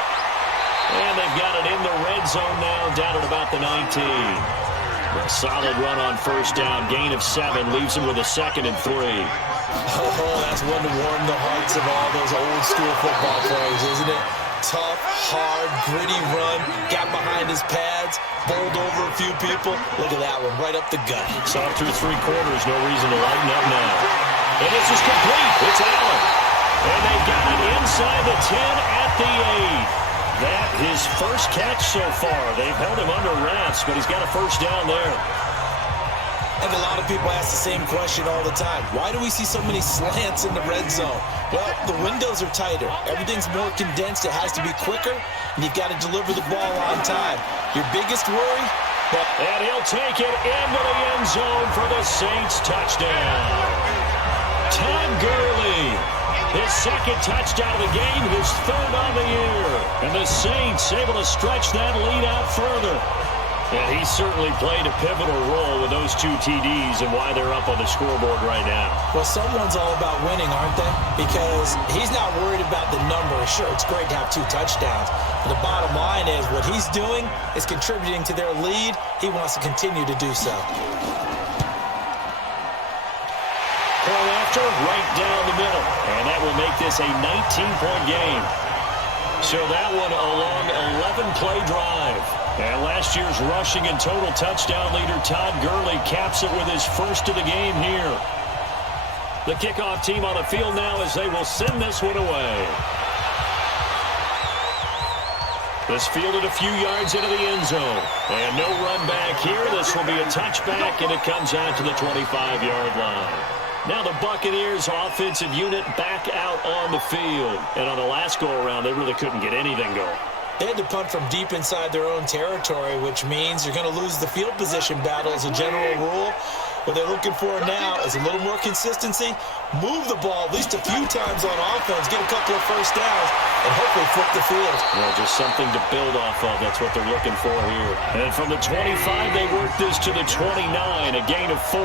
And they've got it in the red zone now, down at about the 19. A solid run on first down. Gain of 7 leaves him with a 2nd and 3. Oh, that's one to warm the hearts of all those old school football players, isn't it? Tough, hard, gritty run. Got behind his pads. Bowled over a few people. Look at that one, right up the gut. Saw it through 3 quarters. No reason to lighten up now. And this is complete. It's Allen. And they got it inside the 10 at the 8. That his first catch so far. They've held him under wraps, but he's got a first down there. I think a lot of people ask the same question all the time. Why do we see so many slants in the red zone? Well, the windows are tighter. Everything's more condensed. It has to be quicker, and you've got to deliver the ball on time. Your biggest worry? And he'll take it into the end zone for the Saints touchdown. Todd Gurley, his 2nd touchdown of the game, his 3rd on the year. And the Saints able to stretch that lead out further. And he certainly played a pivotal role with those 2 TDs and why they're up on the scoreboard right now. Well, someone's all about winning, aren't they? Because he's not worried about the number. Sure, it's great to have 2 touchdowns. But the bottom line is what he's doing is contributing to their lead. He wants to continue to do so. Pull after, right down the middle. And that will make this a 19-point game. So that one a long 11-play drive. And last year's rushing and total touchdown leader Todd Gurley caps it with his first of the game here. The kickoff team on the field now as they will send this one away. This fielded a few yards into the end zone. And no run back here. This will be a touchback, and it comes out to the 25-yard line. Now the Buccaneers offensive unit back out on the field. And on the last go-around, they really couldn't get anything going. They had to punt from deep inside their own territory, which means you're going to lose the field position battle as a general rule. What they're looking for now is a little more consistency, move the ball at least a few times on offense, get a couple of first downs, and hopefully flip the field. Well, just something to build off of. That's what they're looking for here. And from the 25, they work this to the 29, a gain of 4.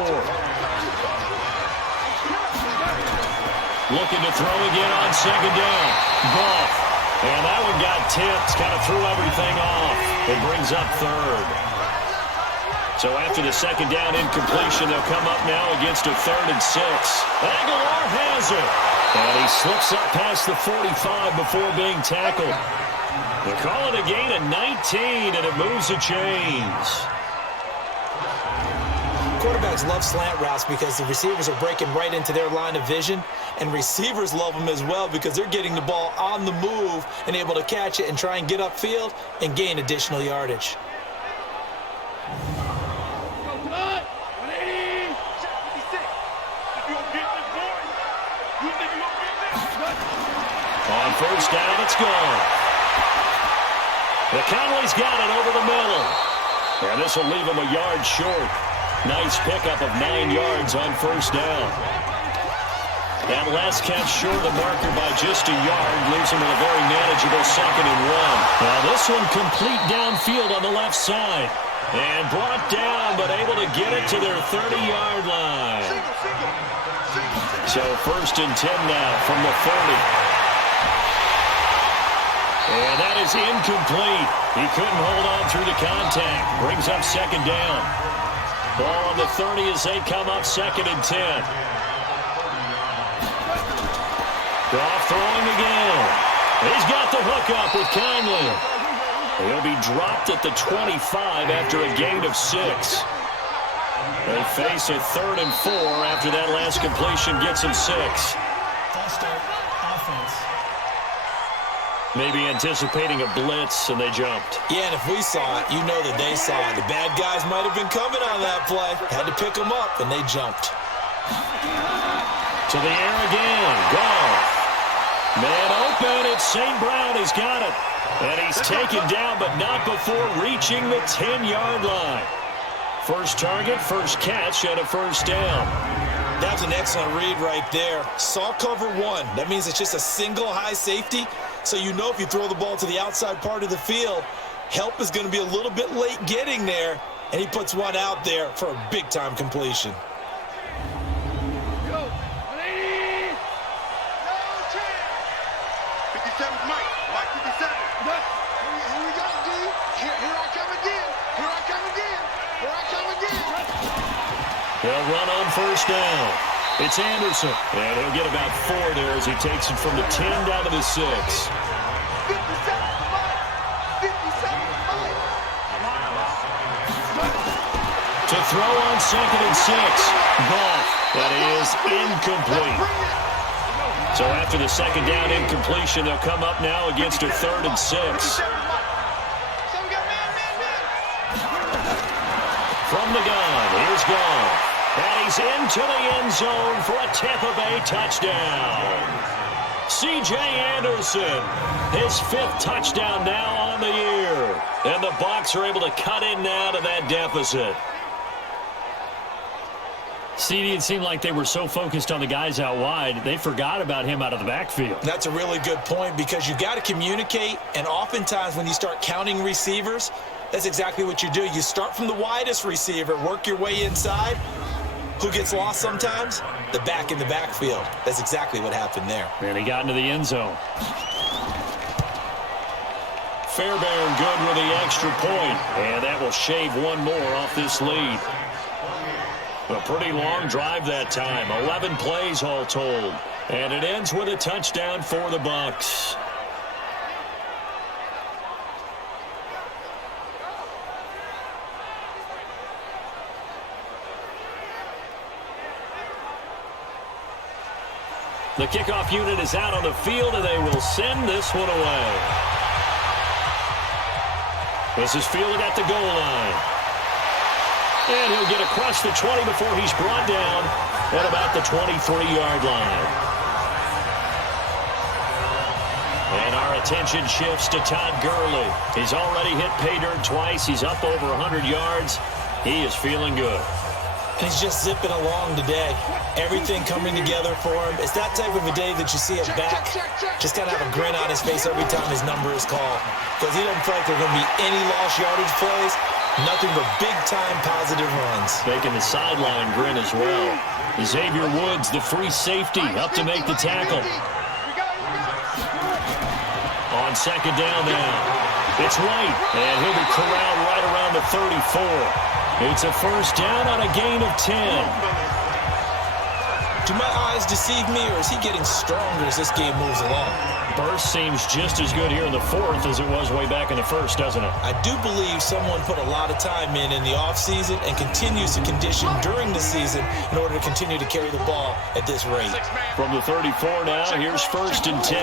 Looking to throw again on 2nd down. Goff. And that one got tipped, kind of threw everything off. It brings up 3rd. So after the 2nd down incompletion, they'll come up now against a 3rd and 6. Aguilar has it. And he slips up past the 45 before being tackled. They call it a gain of 19, and it moves the chains. Quarterbacks love slant routes because the receivers are breaking right into their line of vision, and receivers love them as well because they're getting the ball on the move and able to catch it and try and get upfield and gain additional yardage. On first down, it's gone. The Conley's got it over the middle. And this will leave him a yard short. Nice pickup of 9 yards on first down. That last catch short of the marker by just a yard leaves him with a very manageable 2nd and 1. Now this one complete downfield on the left side. And brought down, but able to get it to their 30-yard line. So 1st and 10 now from the 30. And that is incomplete. He couldn't hold on through the contact. Brings up 2nd down. Ball on the 30 as they come up 2nd and 10. Goff throwing again. He's got the hookup with Conley. He'll be dropped at the 25 after a gain of 6. They face a 3rd and 4 after that last completion gets him 6. Maybe anticipating a blitz, and they jumped. Yeah, and if we saw it, you know that they saw it. The bad guys might have been coming on that play. Had to pick them up, and they jumped. To the air again. Goff. Man open. It's St. Brown. He's got it. And he's taken down, but not before reaching the 10-yard line. First target, first catch, and a first down. That's an excellent read right there. Saw cover 1. That means it's just a single high safety. So you know if you throw the ball to the outside part of the field, help is going to be a little bit late getting there. And he puts one out there for a big-time completion. Yo, 180. No chance. 57's Mike. Mike 57. Here we go, dude. Here I come again. Here I come again. Here I come again. They'll run on first down. It's Anderson, and he'll get about 4 there as he takes it from the 10 down to the 6. 57. To throw on 2nd and 6. Goff. That is incomplete. So after the 2nd down incompletion, they'll come up now against a 3rd and 6. From the gun, here's Goff. And he's into the end zone for a Tampa Bay touchdown. C.J. Anderson, his 5th touchdown now on the year. And the Bucs are able to cut in now to that deficit. CD, it seemed like they were so focused on the guys out wide, they forgot about him out of the backfield. That's a really good point because you got to communicate, and oftentimes when you start counting receivers, that's exactly what you do. You start from the widest receiver, work your way inside. Who gets lost sometimes? The back in the backfield. That's exactly what happened there. And he got into the end zone. Fairbairn good with the extra point, and that will shave one more off this lead. A pretty long drive that time, 11 plays all told. And it ends with a touchdown for the Bucs. The kickoff unit is out on the field, and they will send this one away. This is fielded at the goal line. And he'll get across the 20 before he's brought down at about the 23-yard line. And our attention shifts to Todd Gurley. He's already hit pay dirt twice. He's up over 100 yards. He is feeling good. He's just zipping along today. Everything coming together for him. It's that type of a day that you see it back. Just kind of have a grin on his face every time his number is called. Because he doesn't feel like there are going to be any lost yardage plays. Nothing but big-time positive runs. Making the sideline grin as well. Xavier Woods, the free safety, up to make the tackle. On 2nd down now. It's White, and he'll be corralled right around the 34. It's a first down on a gain of 10. Do my eyes deceive me, or is he getting stronger as this game moves along? Burst seems just as good here in the 4th as it was way back in the 1st, doesn't it? I do believe someone put a lot of time in the offseason and continues to condition during the season in order to continue to carry the ball at this rate. From the 34 now, here's 1st and 10.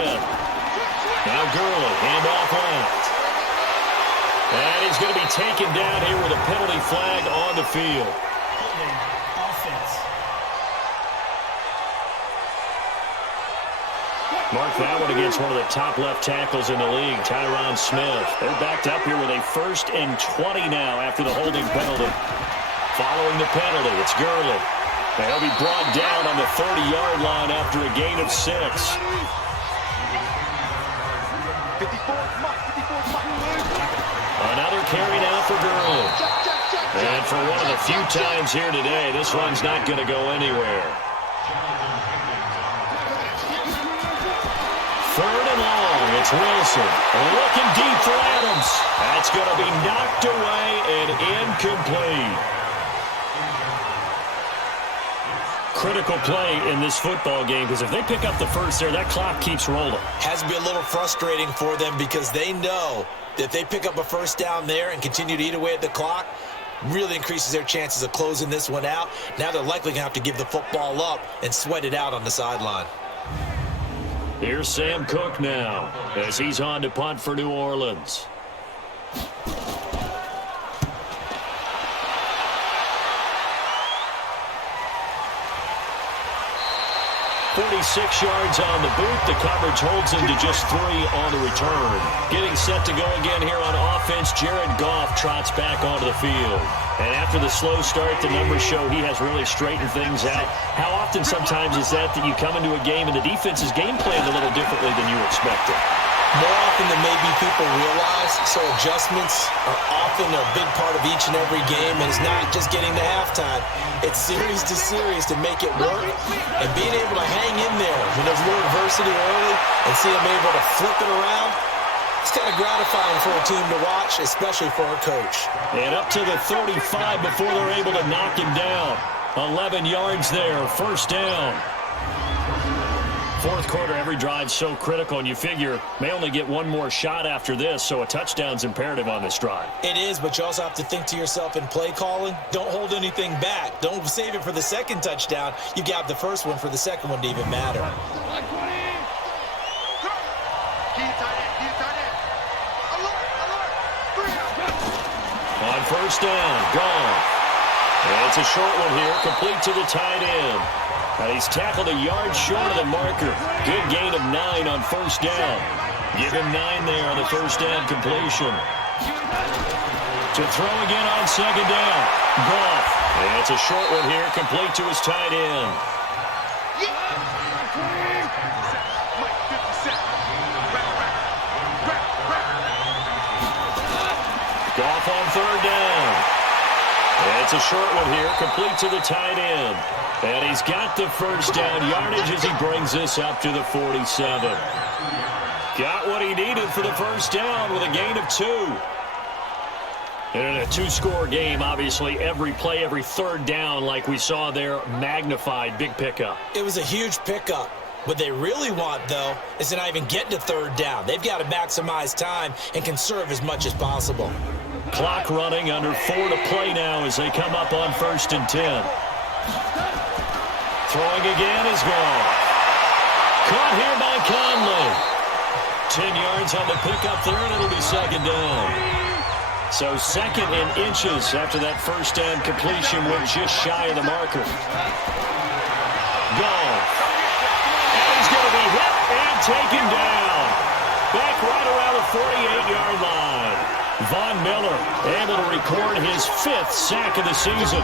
Now Gurley, handoff left. And he's going to be taken down here with a penalty flag on the field. Mark that one against one of the top left tackles in the league, Tyron Smith. They're backed up here with a 1st and 20 now after the holding penalty. Following the penalty, it's Gurley. And he'll be brought down on the 30-yard line after a gain of 6. Another carry now for Gurley. And for one of the few times here today, this one's not going to go anywhere. 3rd and long, it's Wilson. Looking deep for Adams. That's going to be knocked away and incomplete. Critical play in this football game, because if they pick up the first there, that clock keeps rolling. Has to be a little frustrating for them because they know that if they pick up a first down there and continue to eat away at the clock, really increases their chances of closing this one out. Now they're likely going to have to give the football up and sweat it out on the sideline. Here's Sam Cook now as he's on to punt for New Orleans. 46 yards on the boot. The coverage holds him to just 3 on the return. Getting set to go again here on offense, Jared Goff trots back onto the field. And after the slow start, the numbers show he has really straightened things out. How often sometimes is that you come into a game and the defense is game planned a little differently than you expected? More often than maybe people realize, so adjustments are often a big part of each and every game, and it's not just getting to halftime. It's series to series to make it work, and being able to hang in there when there's more adversity early and see them able to flip it around, it's kind of gratifying for a team to watch, especially for a coach. And up to the 35 before they're able to knock him down. 11 yards there, first down. Fourth quarter, every drive's so critical, and you figure may only get one more shot after this, so a touchdown's imperative on this drive. It is, but you also have to think to yourself in play calling, don't hold anything back. Don't save it for the second touchdown. You got the first one for the second one to even matter. On first down, gone. And it's a short one here, complete to the tight end. And he's tackled a yard short of the marker. Good gain of 9 on first down. Give him 9 there on the first down completion. To throw again on second down. Goff. And it's a short one here, complete to his tight end. Goff on third down. And it's a short one here, complete to the tight end. And he's got the first down yardage as he brings this up to the 47. Got what he needed for the first down with a gain of 2. And in a 2-score game, obviously, every play, every third down, like we saw there, magnified, big pickup. It was a huge pickup. What they really want, though, is to not even get to third down. They've got to maximize time and conserve as much as possible. Clock running, under 4 to play now as they come up on 1st and 10. Throwing again is gone. Caught here by Conley. 10 yards on the pickup there, and it'll be second down. So second and inches after that first down completion went just shy of the marker. Gone. And he's going to be hit and taken down. Back right around the 48-yard line. Von Miller able to record his 5th sack of the season.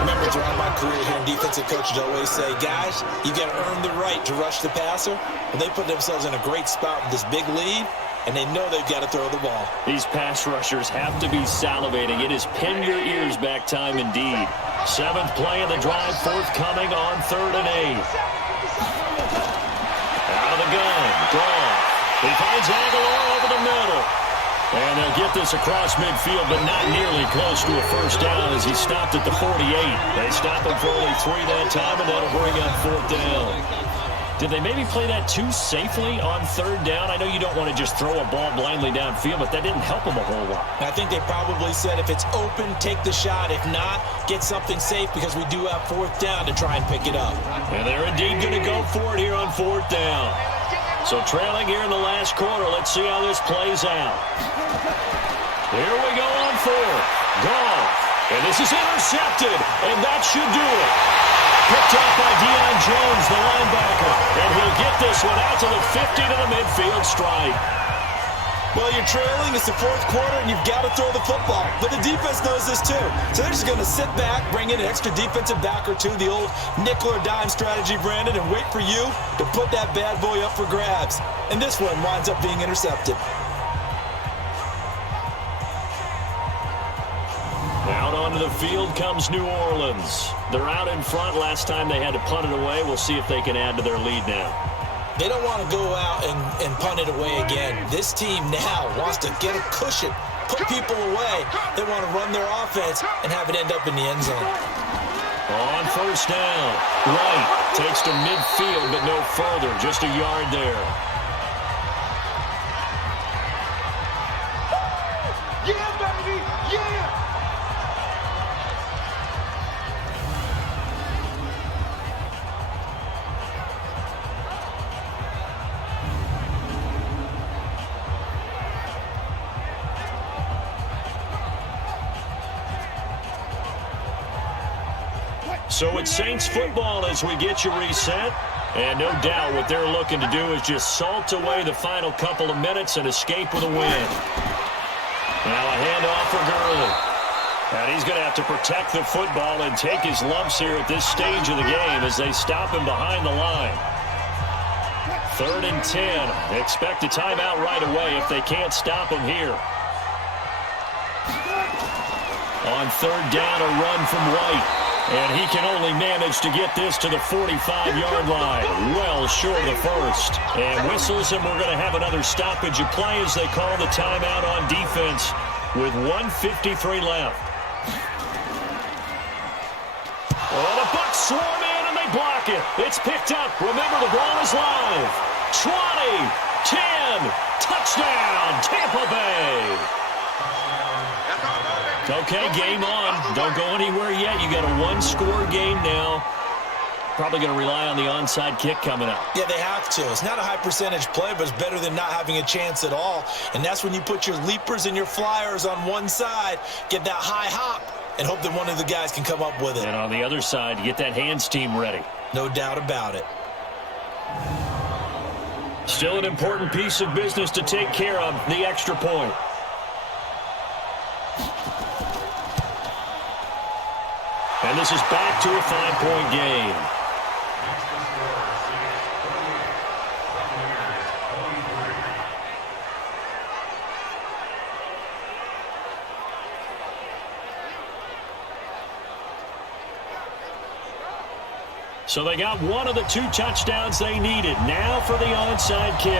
Remember, throughout my career here, defensive coaches always say, guys, you got to earn the right to rush the passer. Well, they put themselves in a great spot with this big lead, and they know they've got to throw the ball. These pass rushers have to be salivating. It is pin your ears back time indeed. 7th play of the drive, forthcoming on 3rd and 8. Out of the gun, gone. He finds Aguilar over the middle. And they'll get this across midfield, but not nearly close to a first down as he stopped at the 48. They stop him for only 3 that time, and that'll bring up 4th down. Did they maybe play that too safely on 3rd down? I know you don't want to just throw a ball blindly downfield, but that didn't help them a whole lot. I think they probably said if it's open, take the shot. If not, get something safe because we do have 4th down to try and pick it up. And they're indeed going to go for it here on 4th down. So trailing here in the last quarter, let's see how this plays out. Here we go on 4th. Gone. And this is intercepted, and that should do it. Picked up by Deion Jones, the linebacker. And he'll get this one out to the 50 to the midfield stripe. Well, you're trailing. It's the 4th quarter, and you've got to throw the football. But the defense knows this, too. So they're just going to sit back, bring in an extra defensive back or two, the old nickel or dime strategy, Brandon, and wait for you to put that bad boy up for grabs. And this one winds up being intercepted. Out onto the field comes New Orleans. They're out in front. Last time they had to punt it away. We'll see if they can add to their lead now. They don't want to go out and punt it away again. This team now wants to get a cushion, put people away. They want to run their offense and have it end up in the end zone. On first down, Wright takes to midfield, but no further, just a yard there. Yeah, baby, yeah! So it's Saints football as we get you reset. And no doubt what they're looking to do is just salt away the final couple of minutes and escape with a win. Now a handoff for Gurley. And he's going to have to protect the football and take his lumps here at this stage of the game as they stop him behind the line. 3rd and 10. Expect a timeout right away if they can't stop him here. On 3rd down, a run from White. And he can only manage to get this to the 45-yard line. Well short of the first. And whistles, and we're going to have another stoppage of play as they call the timeout on defense with 1:53 left. Oh, the Bucs swarm in and they block it. It's picked up. Remember, the ball is live. 20, 10, touchdown, Tampa Bay. Okay, game on. Don't go anywhere yet. You got a one-score game now. Probably going to rely on the onside kick coming up. Yeah, they have to. It's not a high-percentage play, but it's better than not having a chance at all. And that's when you put your leapers and your flyers on one side, get that high hop, and hope that one of the guys can come up with it. And on the other side, get that hands team ready. No doubt about it. Still an important piece of business to take care of, the extra point. And this is back to a 5-point game. So they got one of the 2 touchdowns they needed. Now for the onside kick.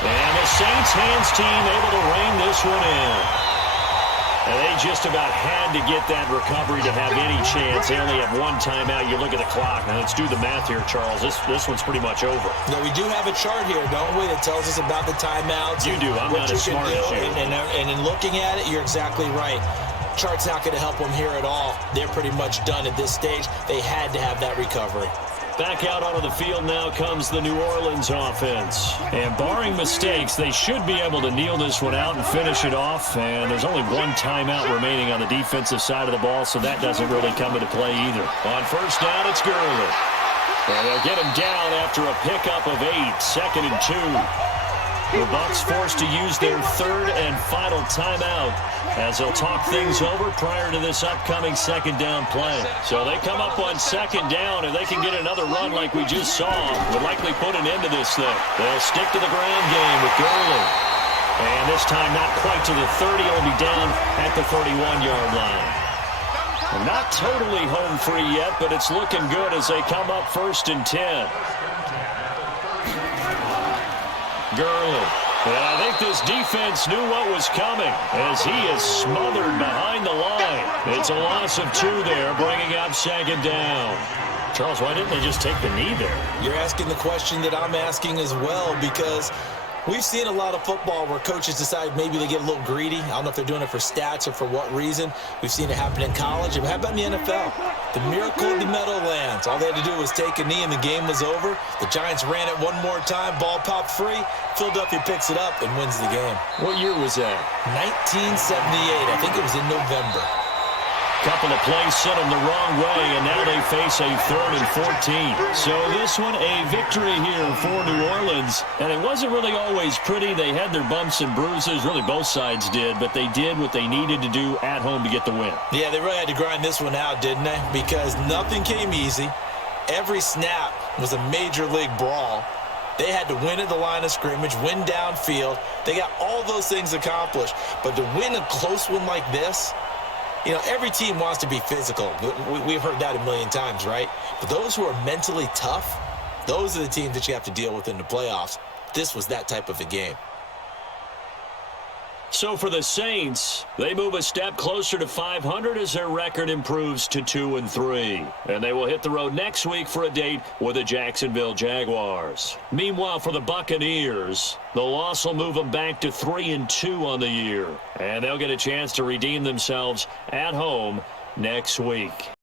And the Saints hands team able to rein this one in. And they just about had to get that recovery to have any chance. They only have 1 timeout. You look at the clock. Now let's do the math here, Charles. This one's pretty much over. Now, we do have a chart here, don't we, that tells us about the timeouts. You do. I'm not as smart as you. And in looking at it, you're exactly right. Chart's not going to help them here at all. They're pretty much done at this stage. They had to have that recovery. Back out onto the field now comes the New Orleans offense. And barring mistakes, they should be able to kneel this one out and finish it off. And there's only 1 timeout remaining on the defensive side of the ball, so that doesn't really come into play either. On first down, it's Gurley. And they'll get him down after a pickup of 8, 2nd and 2. The Bucs forced to use their 3rd and final timeout as they'll talk things over prior to this upcoming 2nd down play. So they come up on 2nd down, and they can get another run like we just saw. Would likely put an end to this thing. They'll stick to the ground game with Gurley. And this time not quite to the 30. He'll be down at the 31-yard line. And not totally home free yet, but it's looking good as they come up 1st and 10. Gurley. And I think this defense knew what was coming as he is smothered behind the line. It's a loss of 2 there, bringing up 2nd down. Charles, why didn't they just take the knee there? You're asking the question that I'm asking as well, because we've seen a lot of football where coaches decide maybe they get a little greedy. I don't know if they're doing it for stats or for what reason. We've seen it happen in college. How about in the NFL? The miracle of the Meadowlands. All they had to do was take a knee and the game was over. The Giants ran it one more time. Ball popped free. Philadelphia picks it up and wins the game. What year was that? 1978. I think it was in November. Couple of plays sent them the wrong way, and now they face a 3rd and 14. So this one, a victory here for New Orleans. And it wasn't really always pretty. They had their bumps and bruises. Really, both sides did. But they did what they needed to do at home to get the win. Yeah, they really had to grind this one out, didn't they? Because nothing came easy. Every snap was a major league brawl. They had to win at the line of scrimmage, win downfield. They got all those things accomplished. But to win a close one like this, you know, every team wants to be physical. We've heard that a million times, right? But those who are mentally tough, those are the teams that you have to deal with in the playoffs. This was that type of a game. So for the Saints, they move a step closer to 500 as their record improves to 2-3. And they will hit the road next week for a date with the Jacksonville Jaguars. Meanwhile, for the Buccaneers, the loss will move them back to 3-2 on the year. And they'll get a chance to redeem themselves at home next week.